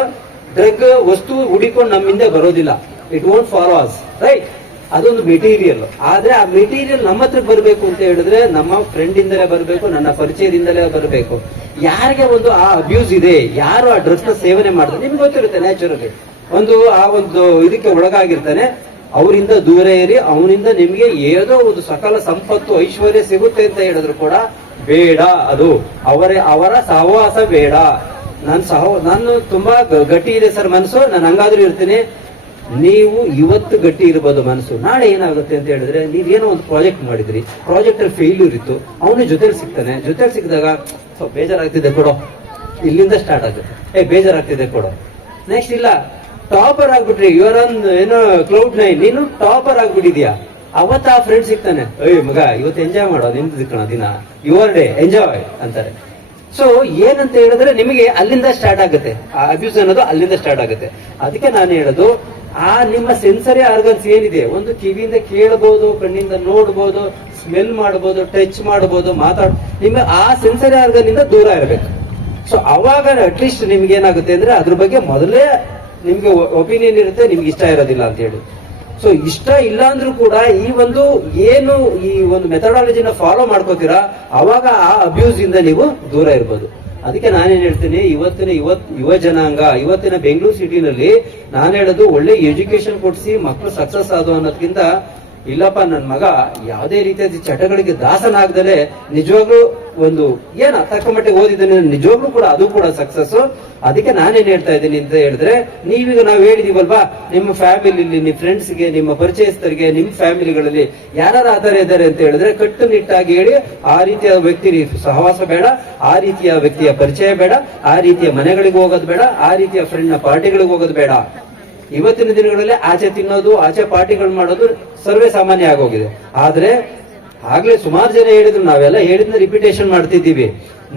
ಡ್ರಗ್ ವಸ್ತು ಹುಡಿಕೊಂಡು ನಮ್ಮಿಂದ ಬರೋದಿಲ್ಲ, it won't follow us, right? ಅದೊಂದು ಮೆಟೀರಿಯಲ್. ಆದ್ರೆ ಆ ಮೆಟೀರಿಯಲ್ ನಮ್ಮ ಹತ್ರ ಬರಬೇಕು ಅಂತ ಹೇಳಿದ್ರೆ ನಮ್ಮ ಫ್ರೆಂಡ್ ಇಂದಲೇ ಬರಬೇಕು, ನನ್ನ ಪರಿಚಯದಿಂದಲೇ ಬರಬೇಕು. ಯಾರಿಗೆ ಒಂದು ಆ ಅಬ್ಯೂಸ್ ಇದೆ, ಯಾರು ಆ ಡ್ರಗ್ಸ್ ನ ಸೇವನೆ ಮಾಡ್ತಾರೆ, ನಿಮ್ಗೆ ಗೊತ್ತಿರುತ್ತೆ ನ್ಯಾಚುರಲಿ. ಆ ಒಂದು ಇದಕ್ಕೆ ಒಳಗಾಗಿರ್ತಾನೆ, ಅವರಿಂದ ದೂರ ಇರಿ. ಅವನಿಂದ ನಿಮ್ಗೆ ಏನೋ ಒಂದು ಸಕಲ ಸಂಪತ್ತು ಐಶ್ವರ್ಯ ಸಿಗುತ್ತೆ ಅಂತ ಹೇಳಿದ್ರು ಕೂಡ ಬೇಡ. ಅದು ಅವರ ಸಹವಾಸ ಬೇಡ. ನಾನು ತುಂಬಾ ಗಟ್ಟಿ ಇದೆ ಸರ್ ಮನಸ್ಸು, ನಾನು ಹಂಗಾದ್ರೂ ಇರ್ತೀನಿ. ನೀವು ಇವತ್ತು ಗಟ್ಟಿ ಇರ್ಬೋದು ಮನಸ್ಸು, ನಾಳೆ ಏನಾಗುತ್ತೆ ಅಂತ ಹೇಳಿದ್ರೆ, ನೀವೇನೋ ಒಂದು ಪ್ರಾಜೆಕ್ಟ್ ಮಾಡಿದ್ರಿ, ಪ್ರಾಜೆಕ್ಟ್ ಅಲ್ಲಿ ಫೇಲ್ಯೂರ್ ಇತ್ತು, ಅವನು ಜೊತೆಲಿ ಸಿಗ್ತಾನೆ. ಜೊತೆಲಿ ಸಿಕ್ಕಿದಾಗ ಬೇಜಾರಾಗ್ತಿದೆ ಕೊಡೋ, ಇಲ್ಲಿಂದ ಸ್ಟಾರ್ಟ್ ಆಗುತ್ತೆ. ಬೇಜಾರಾಗ್ತಿದೆ ಕೊಡೋ. ನೆಕ್ಸ್ಟ್ ಇಲ್ಲ, ಟಾಪರ್ ಆಗ್ಬಿಟ್ರಿ, ಯುವರ್ ಆನ್ ಏನೋ ಕ್ಲೌಡ್ 9, ನೀನು ಟಾಪರ್ ಆಗ್ಬಿಟ್ಟಿದ್ಯಾ. ಅವತ್ತ ಆ ಫ್ರೆಂಡ್ ಸಿಗ್ತಾನೆ, ಮಗ ಇವತ್ತು ಎಂಜಾಯ್ ಮಾಡೋ, ನಿಂದು ಸಿಕ್ಕಣ ದಿನ, ಯುವರ್ ಡೇ ಎಂಜಾಯ್ ಅಂತಾರೆ. ಸೊ ಏನಂತ ಹೇಳಿದ್ರೆ, ನಿಮಗೆ ಅಲ್ಲಿಂದ ಸ್ಟಾರ್ಟ್ ಆಗುತ್ತೆ ಆ ಅಬ್ಯೂಸ್ ಅನ್ನೋದು, ಅಲ್ಲಿಂದ ಸ್ಟಾರ್ಟ್ ಆಗುತ್ತೆ. ಅದಕ್ಕೆ ನಾನು ಹೇಳೋದು, ಆ ನಿಮ್ಮ ಸೆನ್ಸರಿ ಆರ್ಗನ್ಸ್ ಏನಿದೆ, ಒಂದು ಕಿವಿಯಿಂದ ಕೇಳಬಹುದು, ಕಣ್ಣಿಂದ ನೋಡಬಹುದು, ಸ್ಮೆಲ್ ಮಾಡಬಹುದು, ಟಚ್ ಮಾಡಬಹುದು, ನಿಮ್ಮ ಆ ಸೆನ್ಸರಿ ಆರ್ಗನ್ ಇಂದ ದೂರ ಇರಬೇಕು. ಸೊ ಅವಾಗ ಅಟ್ಲೀಸ್ಟ್ ನಿಮ್ಗೆ ಏನಾಗುತ್ತೆ ಅಂದ್ರೆ, ಅದ್ರ ಬಗ್ಗೆ ಮೊದಲೇ ನಿಮ್ಗೆ ಒಪಿನಿಯನ್ ಇರುತ್ತೆ, ನಿಮ್ಗೆ ಇಷ್ಟ ಇರೋದಿಲ್ಲ ಅಂತ ಹೇಳಿ. ಸೊ ಇಷ್ಟ ಇಲ್ಲ ಅಂದ್ರೂ ಕೂಡ ಈ ಒಂದು ಮೆಥಡಾಲಜಿನ ಫಾಲೋ ಮಾಡ್ಕೋತೀರಾ, ಅವಾಗ ಆ ಅಬ್ಯೂಸ್ ಇಂದ ನೀವು ದೂರ ಇರ್ಬೋದು. ಅದಕ್ಕೆ ನಾನೇನ್ ಹೇಳ್ತೀನಿ, ಇವತ್ತಿನ ಯುವ ಜನಾಂಗ, ಇವತ್ತಿನ ಬೆಂಗಳೂರು ಸಿಟಿನಲ್ಲಿ ನಾನು ಹೇಳೋದು, ಒಳ್ಳೆ ಎಜುಕೇಶನ್ ಕೊಡಿಸಿ ಮಕ್ಕಳು ಸಕ್ಸಸ್ ಆದೋ ಅನ್ನೋದ್ಕಿಂತ, ಇಲ್ಲಪ್ಪ ನನ್ನ ಮಗ ಯಾವುದೇ ರೀತಿಯಾದ ಚಟಗಳಿಗೆ ದಾಸನಾಗ್ದಲೆ ನಿಜವಾಗ್ಲೂ ಒಂದು ತಕ್ಕ ಮಟ್ಟಿಗೆ ಓದಿದ್ದಾನೆ, ನಿಜವಾಗ್ಲೂ ಕೂಡ ಅದು ಕೂಡ ಸಕ್ಸಸ್. ಅದಕ್ಕೆ ನಾನೇನ್ ಹೇಳ್ತಾ ಇದ್ದೀನಿ ಅಂತ ಹೇಳಿದ್ರೆ, ನೀವೀಗ ನಾವು ಹೇಳಿದೀವಲ್ವಾ, ನಿಮ್ಮ ಫ್ಯಾಮಿಲಿಲಿ, ನಿಮ್ಮ ಫ್ರೆಂಡ್ಸ್ಗೆ, ನಿಮ್ಮ ಪರಿಚಯಸ್ಥರಿಗೆ, ನಿಮ್ಮ ಫ್ಯಾಮಿಲಿಗಳಲ್ಲಿ ಯಾರು ಆ ತರ ಇದ್ದಾರೆ ಅಂತ ಹೇಳಿದ್ರೆ, ಕಟ್ಟುನಿಟ್ಟಾಗಿ ಹೇಳಿ, ಆ ರೀತಿಯ ವ್ಯಕ್ತಿ ಸಹವಾಸ ಬೇಡ, ಆ ರೀತಿಯ ವ್ಯಕ್ತಿಯ ಪರಿಚಯ ಬೇಡ, ಆ ರೀತಿಯ ಮನೆಗಳಿಗೆ ಹೋಗೋದು ಬೇಡ, ಆ ರೀತಿಯ ಫ್ರೆಂಡ್ ನ ಪಾರ್ಟಿಗಳಿಗೆ ಹೋಗೋದು ಬೇಡ. ಇವತ್ತಿನ ದಿನಗಳಲ್ಲಿ ಆಚೆ ತಿನ್ನೋದು, ಆಚೆ ಪಾರ್ಟಿಗಳು ಮಾಡೋದು ಸರ್ವೇ ಸಾಮಾನ್ಯ ಆಗೋಗಿದೆ. ಆದ್ರೆ ಆಗ್ಲೇ ಸುಮಾರು ಜನ ಹೇಳಿದ್ರು, ನಾವೆಲ್ಲ ಹೇಳಿದ್ನ ರಿಪಿಟೇಷನ್ ಮಾಡ್ತಿದ್ದೀವಿ.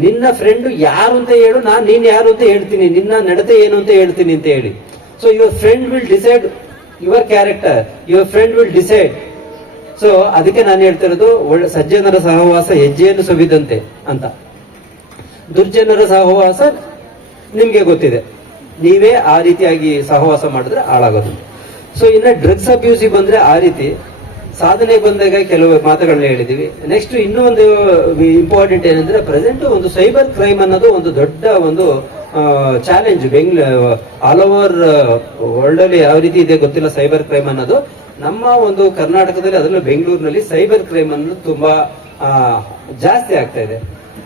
ನಿನ್ನ ಫ್ರೆಂಡ್ ಯಾರು ಅಂತ ಹೇಳು, ನೀನ್ ಯಾರು ಅಂತ ಹೇಳ್ತೀನಿ, ನಿನ್ನ ನಡತೆ ಏನು ಅಂತ ಹೇಳ್ತೀನಿ ಅಂತ ಹೇಳಿ. So your friend will decide your character, your friend will decide. So ಅದಕ್ಕೆ ನಾನು ಹೇಳ್ತಿರೋದು, ಒಳ್ಳೆ ಸಜ್ಜನರ ಸಹವಾಸ ಹೆಜ್ಜೆಯನ್ನು ಸವಿದಂತೆ ಅಂತ. ದುರ್ಜನರ ಸಹವಾಸ ನಿಮ್ಗೆ ಗೊತ್ತಿದೆ, ನೀವೇ ಆ ರೀತಿಯಾಗಿ ಸಹವಾಸ ಮಾಡಿದ್ರೆ ಹಾಳಾಗೋದು. ಸೊ ಇನ್ನ ಡ್ರಗ್ಸ್ ಅಬ್ಯೂಸಿಗೆ ಬಂದ್ರೆ ಆ ರೀತಿ, ಸಾಧನೆ ಬಂದಾಗ ಕೆಲವು ಮಾತುಗಳನ್ನ ಹೇಳಿದೀವಿ. ನೆಕ್ಸ್ಟ್ ಇನ್ನೂ ಒಂದು ಇಂಪಾರ್ಟೆಂಟ್ ಏನಂದ್ರೆ, ಪ್ರೆಸೆಂಟ್ ಒಂದು ಸೈಬರ್ ಕ್ರೈಮ್ ಅನ್ನೋದು ಒಂದು ದೊಡ್ಡ ಒಂದು ಚಾಲೆಂಜ್. ಆಲ್ ಓವರ್ ವರ್ಲ್ಡ್ ಅಲ್ಲಿ ಯಾವ ರೀತಿ ಇದೆ ಗೊತ್ತಿಲ್ಲ ಸೈಬರ್ ಕ್ರೈಮ್ ಅನ್ನೋದು. ನಮ್ಮ ಒಂದು ಕರ್ನಾಟಕದಲ್ಲಿ, ಅದರಲ್ಲೂ ಬೆಂಗಳೂರಿನಲ್ಲಿ ಸೈಬರ್ ಕ್ರೈಮ್ ಅನ್ನೋದು ತುಂಬಾ ಜಾಸ್ತಿ ಆಗ್ತಾ ಇದೆ.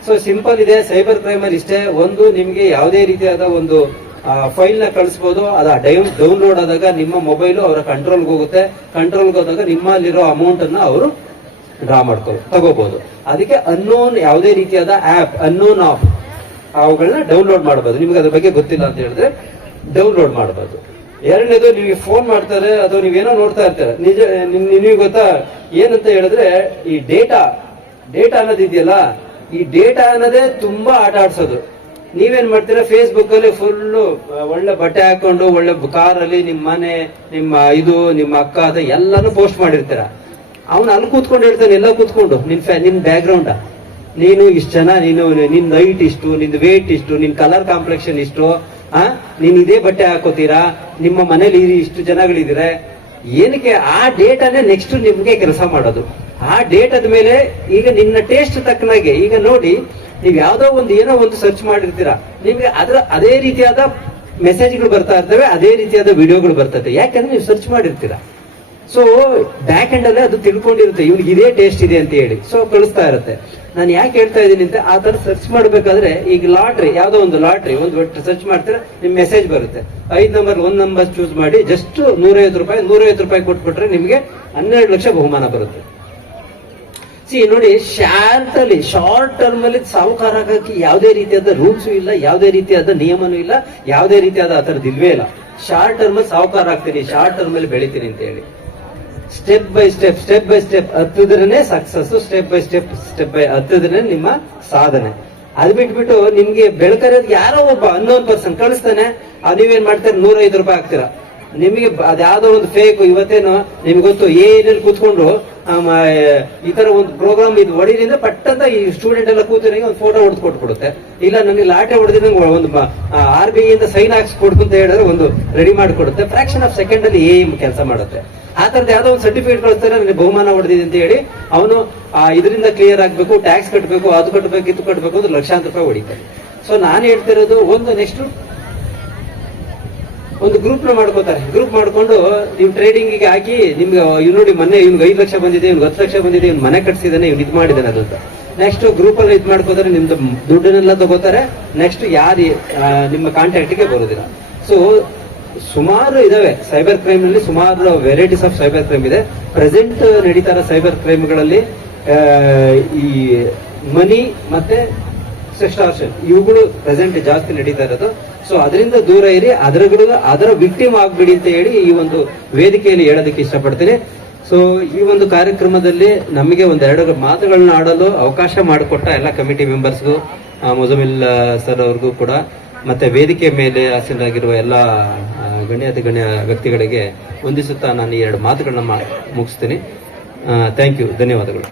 ಸೊ ಸಿಂಪಲ್ ಇದೆ, ಸೈಬರ್ ಕ್ರೈಮ್ ಅಲ್ಲಿ ಇಷ್ಟೇ, ಒಂದು ನಿಮ್ಗೆ ಯಾವುದೇ ರೀತಿಯಾದ ಒಂದು ಫೈಲ್ ನ ಕಳಿಸಬಹುದು, ಅದ ಡೌನ್ಲೋಡ್ ಆದಾಗ ನಿಮ್ಮ ಮೊಬೈಲ್ ಅವರ ಕಂಟ್ರೋಲ್ಗೆ ಹೋಗುತ್ತೆ. ಕಂಟ್ರೋಲ್ಗೆ ಹೋದಾಗ ನಿಮ್ಮಲ್ಲಿರೋ ಅಮೌಂಟ್ ಅನ್ನ ಅವರು ಡ್ರಾ ತಗೋಬಹುದು. ಅದಕ್ಕೆ ಅನ್ನೋನ್ ಯಾವುದೇ ರೀತಿಯಾದ ಆಪ್ ಅನ್ನೋನ್ ಆಫ್ ಅವುಗಳನ್ನ ಡೌನ್ಲೋಡ್ ಮಾಡಬಹುದು. ನಿಮ್ಗೆ ಅದ್ರ ಬಗ್ಗೆ ಗೊತ್ತಿಲ್ಲ ಅಂತ ಹೇಳಿದ್ರೆ ಡೌನ್ಲೋಡ್ ಮಾಡಬಹುದು. ಎರಡನೇದು, ನಿಮಗೆ ಫೋನ್ ಮಾಡ್ತಾರೆ ಅಥವಾ ನೀವೇನೋ ನೋಡ್ತಾ ಇರ್ತಾರೆ, ನಿಮಗೆ ಗೊತ್ತಾ ಏನಂತ ಹೇಳಿದ್ರೆ ಈ ಡೇಟಾ ಅನ್ನೋದು ಇದೆಯಲ್ಲ, ಈ ಡೇಟಾ ಅನ್ನೋದೇ ತುಂಬಾ ಆಟ ಆಡ್ಸೋದು. ನೀವೇನ್ ಮಾಡ್ತೀರಾ, ಫೇಸ್ಬುಕ್ ಅಲ್ಲಿ ಫುಲ್ ಒಳ್ಳೆ ಬಟ್ಟೆ ಹಾಕೊಂಡು ಒಳ್ಳೆ ಕಾರಲ್ಲಿ ನಿಮ್ಮ ಮನೆ, ನಿಮ್ಮ ಅಕ್ಕ ಅದ ಎಲ್ಲಾನು ಪೋಸ್ಟ್ ಮಾಡಿರ್ತೀರ. ಅವ್ನು ಅಲ್ಲಿ ಕೂತ್ಕೊಂಡು ಹೇಳ್ತಾನೆ, ಎಲ್ಲ ಕೂತ್ಕೊಂಡು ನಿನ್ ಬ್ಯಾಕ್ ಗ್ರೌಂಡ್, ನೀನು ಇಷ್ಟು ಜನ, ನಿನ್ ಹೈಟ್ ಇಷ್ಟು, ನಿನ್ ವೇಟ್ ಇಷ್ಟು, ನಿನ್ ಕಲರ್ ಕಾಂಪ್ಲೆಕ್ಷನ್ ಇಷ್ಟು, ನೀನ್ ಇದೇ ಬಟ್ಟೆ ಹಾಕೋತೀರಾ, ನಿಮ್ಮ ಮನೇಲಿ ಇಷ್ಟು ಜನಗಳಿದ್ರೆ ಏನಕ್ಕೆ? ಆ ಡೇಟಾನೇ ನೆಕ್ಸ್ಟ್ ನಿಮ್ಗೆ ಕೆಲಸ ಮಾಡೋದು. ಆ ಡೇಟಾದ ಮೇಲೆ ಈಗ ನಿನ್ನ ಟೇಸ್ಟ್ ತಕ್ಕನಾಗೆ, ಈಗ ನೋಡಿ ನೀವ್ ಯಾವ್ದೋ ಏನೋ ಒಂದು ಸರ್ಚ್ ಮಾಡಿರ್ತೀರಾ, ನಿಮ್ಗೆ ಅದೇ ರೀತಿಯಾದ ಮೆಸೇಜ್ಗಳು ಬರ್ತಾ ಇರ್ತವೆ, ಅದೇ ರೀತಿಯಾದ ವಿಡಿಯೋಗಳು ಬರ್ತದೆ. ಯಾಕಂದ್ರೆ ನೀವು ಸರ್ಚ್ ಮಾಡಿರ್ತೀರಾ. ಸೊ ಬ್ಯಾಕ್ ಎಂಡ್ ಅಲ್ಲೇ ಅದು ತಿಳ್ಕೊಂಡಿರುತ್ತೆ, ಇವ್ನಿಗೆ ಇದೇ ಟೇಸ್ಟ್ ಇದೆ ಅಂತ ಹೇಳಿ. ಸೊ ಕಳಿಸ್ತಾ ಇರುತ್ತೆ. ನಾನು ಯಾಕೆ ಹೇಳ್ತಾ ಇದ್ದೀನಿ ಅಂತ, ಆ ತರ ಸರ್ಚ್ ಮಾಡ್ಬೇಕಾದ್ರೆ ಈಗ ಯಾವ್ದೋ ಒಂದು ಲಾಟ್ರಿ ಸರ್ಚ್ ಮಾಡ್ತೀರಾ, ನಿಮ್ ಮೆಸೇಜ್ ಬರುತ್ತೆ, 5 ನಂಬರ್ 1 ನಂಬರ್ ಚೂಸ್ ಮಾಡಿ ಜಸ್ಟ್ 150 ರೂಪಾಯಿ ಕೊಟ್ಬಿಟ್ರೆ ನಿಮ್ಗೆ 12 ಲಕ್ಷ ಬಹುಮಾನ ಬರುತ್ತೆ. ನೋಡಿ, ಶಾರ್ಟ್ ಟರ್ಮ್ ಅಲ್ಲಿ ಸಾಹುಕಾರ ಆಗಕ್ಕೆ ಯಾವುದೇ ರೀತಿಯಾದ ರೂಲ್ಸ್ ಇಲ್ಲ, ಯಾವುದೇ ರೀತಿಯಾದ ನಿಯಮನೂ ಇಲ್ಲ, ಯಾವುದೇ ರೀತಿಯಾದ ಆ ಥರದ್ದು ಇಲ್ವೇ ಇಲ್ಲ. ಶಾರ್ಟ್ ಟರ್ಮ್ ಅಲ್ಲಿ ಸಾಹುಕಾರ ಆಗ್ತೀನಿ, ಶಾರ್ಟ್ ಟರ್ಮ್ ಅಲ್ಲಿ ಬೆಳಿತೀನಿ ಅಂತ ಹೇಳಿ ಸ್ಟೆಪ್ ಬೈ ಸ್ಟೆಪ್ ಹತ್ತಿದ್ರೇನೆ ಸಕ್ಸಸ್, ಸ್ಟೆಪ್ ಬೈ ಹತ್ತಿದ್ರೆ ನಿಮ್ಮ ಸಾಧನೆ. ಅದ್ ಬಿಟ್ಬಿಟ್ಟು ನಿಮ್ಗೆ ಬೆಳ್ಕರೋದ್ ಯಾರೋ ಒಬ್ಬ ಅನ್ನೋನ್ ಪರ್ಸನ್ ಕಳಿಸ್ತಾನೆ, ನೀವೇನ್ ಮಾಡ್ತೀರಾ, 105 ರೂಪಾಯಿ ಹಾಕ್ತೀರಾ. ನಿಮಗೆ ಅದ್ಯಾವುದೋ ಒಂದು ಫೇಕ್, ಇವತ್ತೇನು ನಿಮ್ಗೆ ಗೊತ್ತು, ಏನಲ್ಲಿ ಕೂತ್ಕೊಂಡು ಈ ತರ ಒಂದು ಪ್ರೋಗ್ರಾಮ್ ಇದು ಹೊಡಿದಿಂದ ಪಟ್ಟಂತ ಈ ಸ್ಟೂಡೆಂಟ್ ಎಲ್ಲ ಕೂತಿರಂಗೆ ಒಂದು ಫೋಟೋ ಹೊಡೆದು ಕೊಟ್ಬಿಡುತ್ತೆ. ಇಲ್ಲ ನನಗೆ ಲಾಟೆ ಹೊಡೆದಿದಂಗೆ ಒಂದು RBI ಇಂದ ಸೈನ್ ಹಾಕ್ಸ್ಕೊಡ್ತು ಅಂತ ಹೇಳಿದ್ರೆ ಒಂದು ರೆಡಿ ಮಾಡಿಕೊಡುತ್ತೆ. ಫ್ರಾಕ್ಷನ್ ಆಫ್ ಸೆಕೆಂಡ್ ಅಲ್ಲಿ ಕೆಲಸ ಮಾಡುತ್ತೆ. ಆ ತರದ್ ಯಾವ್ದೋ ಒಂದು ಸರ್ಟಿಫಿಕೇಟ್ ಕಳಿಸ್ತಾರೆ, ನನಗೆ ಬಹುಮಾನ ಹೊಡೆದಿದೆ ಅಂತ ಹೇಳಿ ಅವನು ಇದರಿಂದ ಕ್ಲಿಯರ್ ಆಗ್ಬೇಕು, ಟ್ಯಾಕ್ಸ್ ಕಟ್ಟಬೇಕು, ಅದು ಕಟ್ಟಬೇಕು, ಇದು ಕಟ್ಟಬೇಕು ಅಂದ್ರೆ ಲಕ್ಷಾಂತರ ರೂಪಾಯಿ ಹೊಡಿತಾರೆ. ಸೊ ನಾನು ಹೇಳ್ತಿರೋದು, ನೆಕ್ಸ್ಟ್ ಒಂದು ಗ್ರೂಪ್ ನ ಮಾಡ್ಕೋತಾರೆ. ಗ್ರೂಪ್ ಮಾಡ್ಕೊಂಡು ನೀವು ಟ್ರೇಡಿಂಗ್ ಹಾಕಿ, ನಿಮ್ಗೆ ನೋಡಿ ಮೊನ್ನೆ ಇವ್ನಿಗೆ 5 ಲಕ್ಷ ಬಂದಿದೆ, ಇವ್ನಿಗೆ 10 ಲಕ್ಷ ಬಂದಿದೆ, ಇವ್ನು ಮನೆ ಕಟ್ಸಿದಾನೆ, ಇವ್ನು ಇದು ಮಾಡಿದಾನೆ ಅದು ಅಂತ. ನೆಕ್ಸ್ಟ್ ಗ್ರೂಪ್ ಅಲ್ಲಿ ಇದು ಮಾಡ್ಕೋತಾರೆ, ನಿಮ್ದು ದುಡ್ಡನ್ನೆಲ್ಲ ತಗೋತಾರೆ. ನೆಕ್ಸ್ಟ್ ಯಾರು ನಿಮ್ಮ ಕಾಂಟ್ಯಾಕ್ಟ್ ಗೆ ಬರೋದಿಲ್ಲ. ಸೊ ಸುಮಾರು ಇದಾವೆ ಸೈಬರ್ ಕ್ರೈಮ್ ನಲ್ಲಿ, ಸುಮಾರು ವೆರೈಟೀಸ್ ಆಫ್ ಸೈಬರ್ ಕ್ರೈಮ್ ಇದೆ. ಪ್ರೆಸೆಂಟ್ ನಡೀತಾರ ಸೈಬರ್ ಕ್ರೈಮ್ಗಳಲ್ಲಿ ಈ ಮನಿ ಮತ್ತೆ ಸೆಕ್ಸ್ಟಾರ್ಷನ್ ಇವುಗಳು ಪ್ರೆಸೆಂಟ್ ಜಾಸ್ತಿ ನಡೀತಾ ಇರೋದು. ಸೊ ಅದರಿಂದ ದೂರ ಇರಿ, ಅದರ ವಿಕ್ಟಿಮ್ ಆಗ್ಬಿಡಿ ಅಂತ ಹೇಳಿ ಈ ಒಂದು ವೇದಿಕೆಯಲ್ಲಿ ಹೇಳೋದಕ್ಕೆ ಇಷ್ಟಪಡ್ತೀನಿ. ಸೊ ಈ ಒಂದು ಕಾರ್ಯಕ್ರಮದಲ್ಲಿ ನಮಗೆ 1-2 ಮಾತುಗಳನ್ನ ಆಡಲು ಅವಕಾಶ ಮಾಡಿಕೊಟ್ಟ ಎಲ್ಲ ಕಮಿಟಿ ಮೆಂಬರ್ಸ್ಗೂ, ಮುಜಮಿಲ್ ಸರ್ ಅವ್ರಿಗೂ ಕೂಡ, ಮತ್ತೆ ವೇದಿಕೆ ಮೇಲೆ ಆಸೀನರಾಗಿರುವ ಎಲ್ಲ ಗಣ್ಯ ವ್ಯಕ್ತಿಗಳಿಗೆ ವಂದಿಸುತ್ತಾ ನಾನು 2 ಮಾತುಗಳನ್ನ ಮುಗಿಸ್ತೀನಿ. ಥ್ಯಾಂಕ್ ಯು, ಧನ್ಯವಾದಗಳು.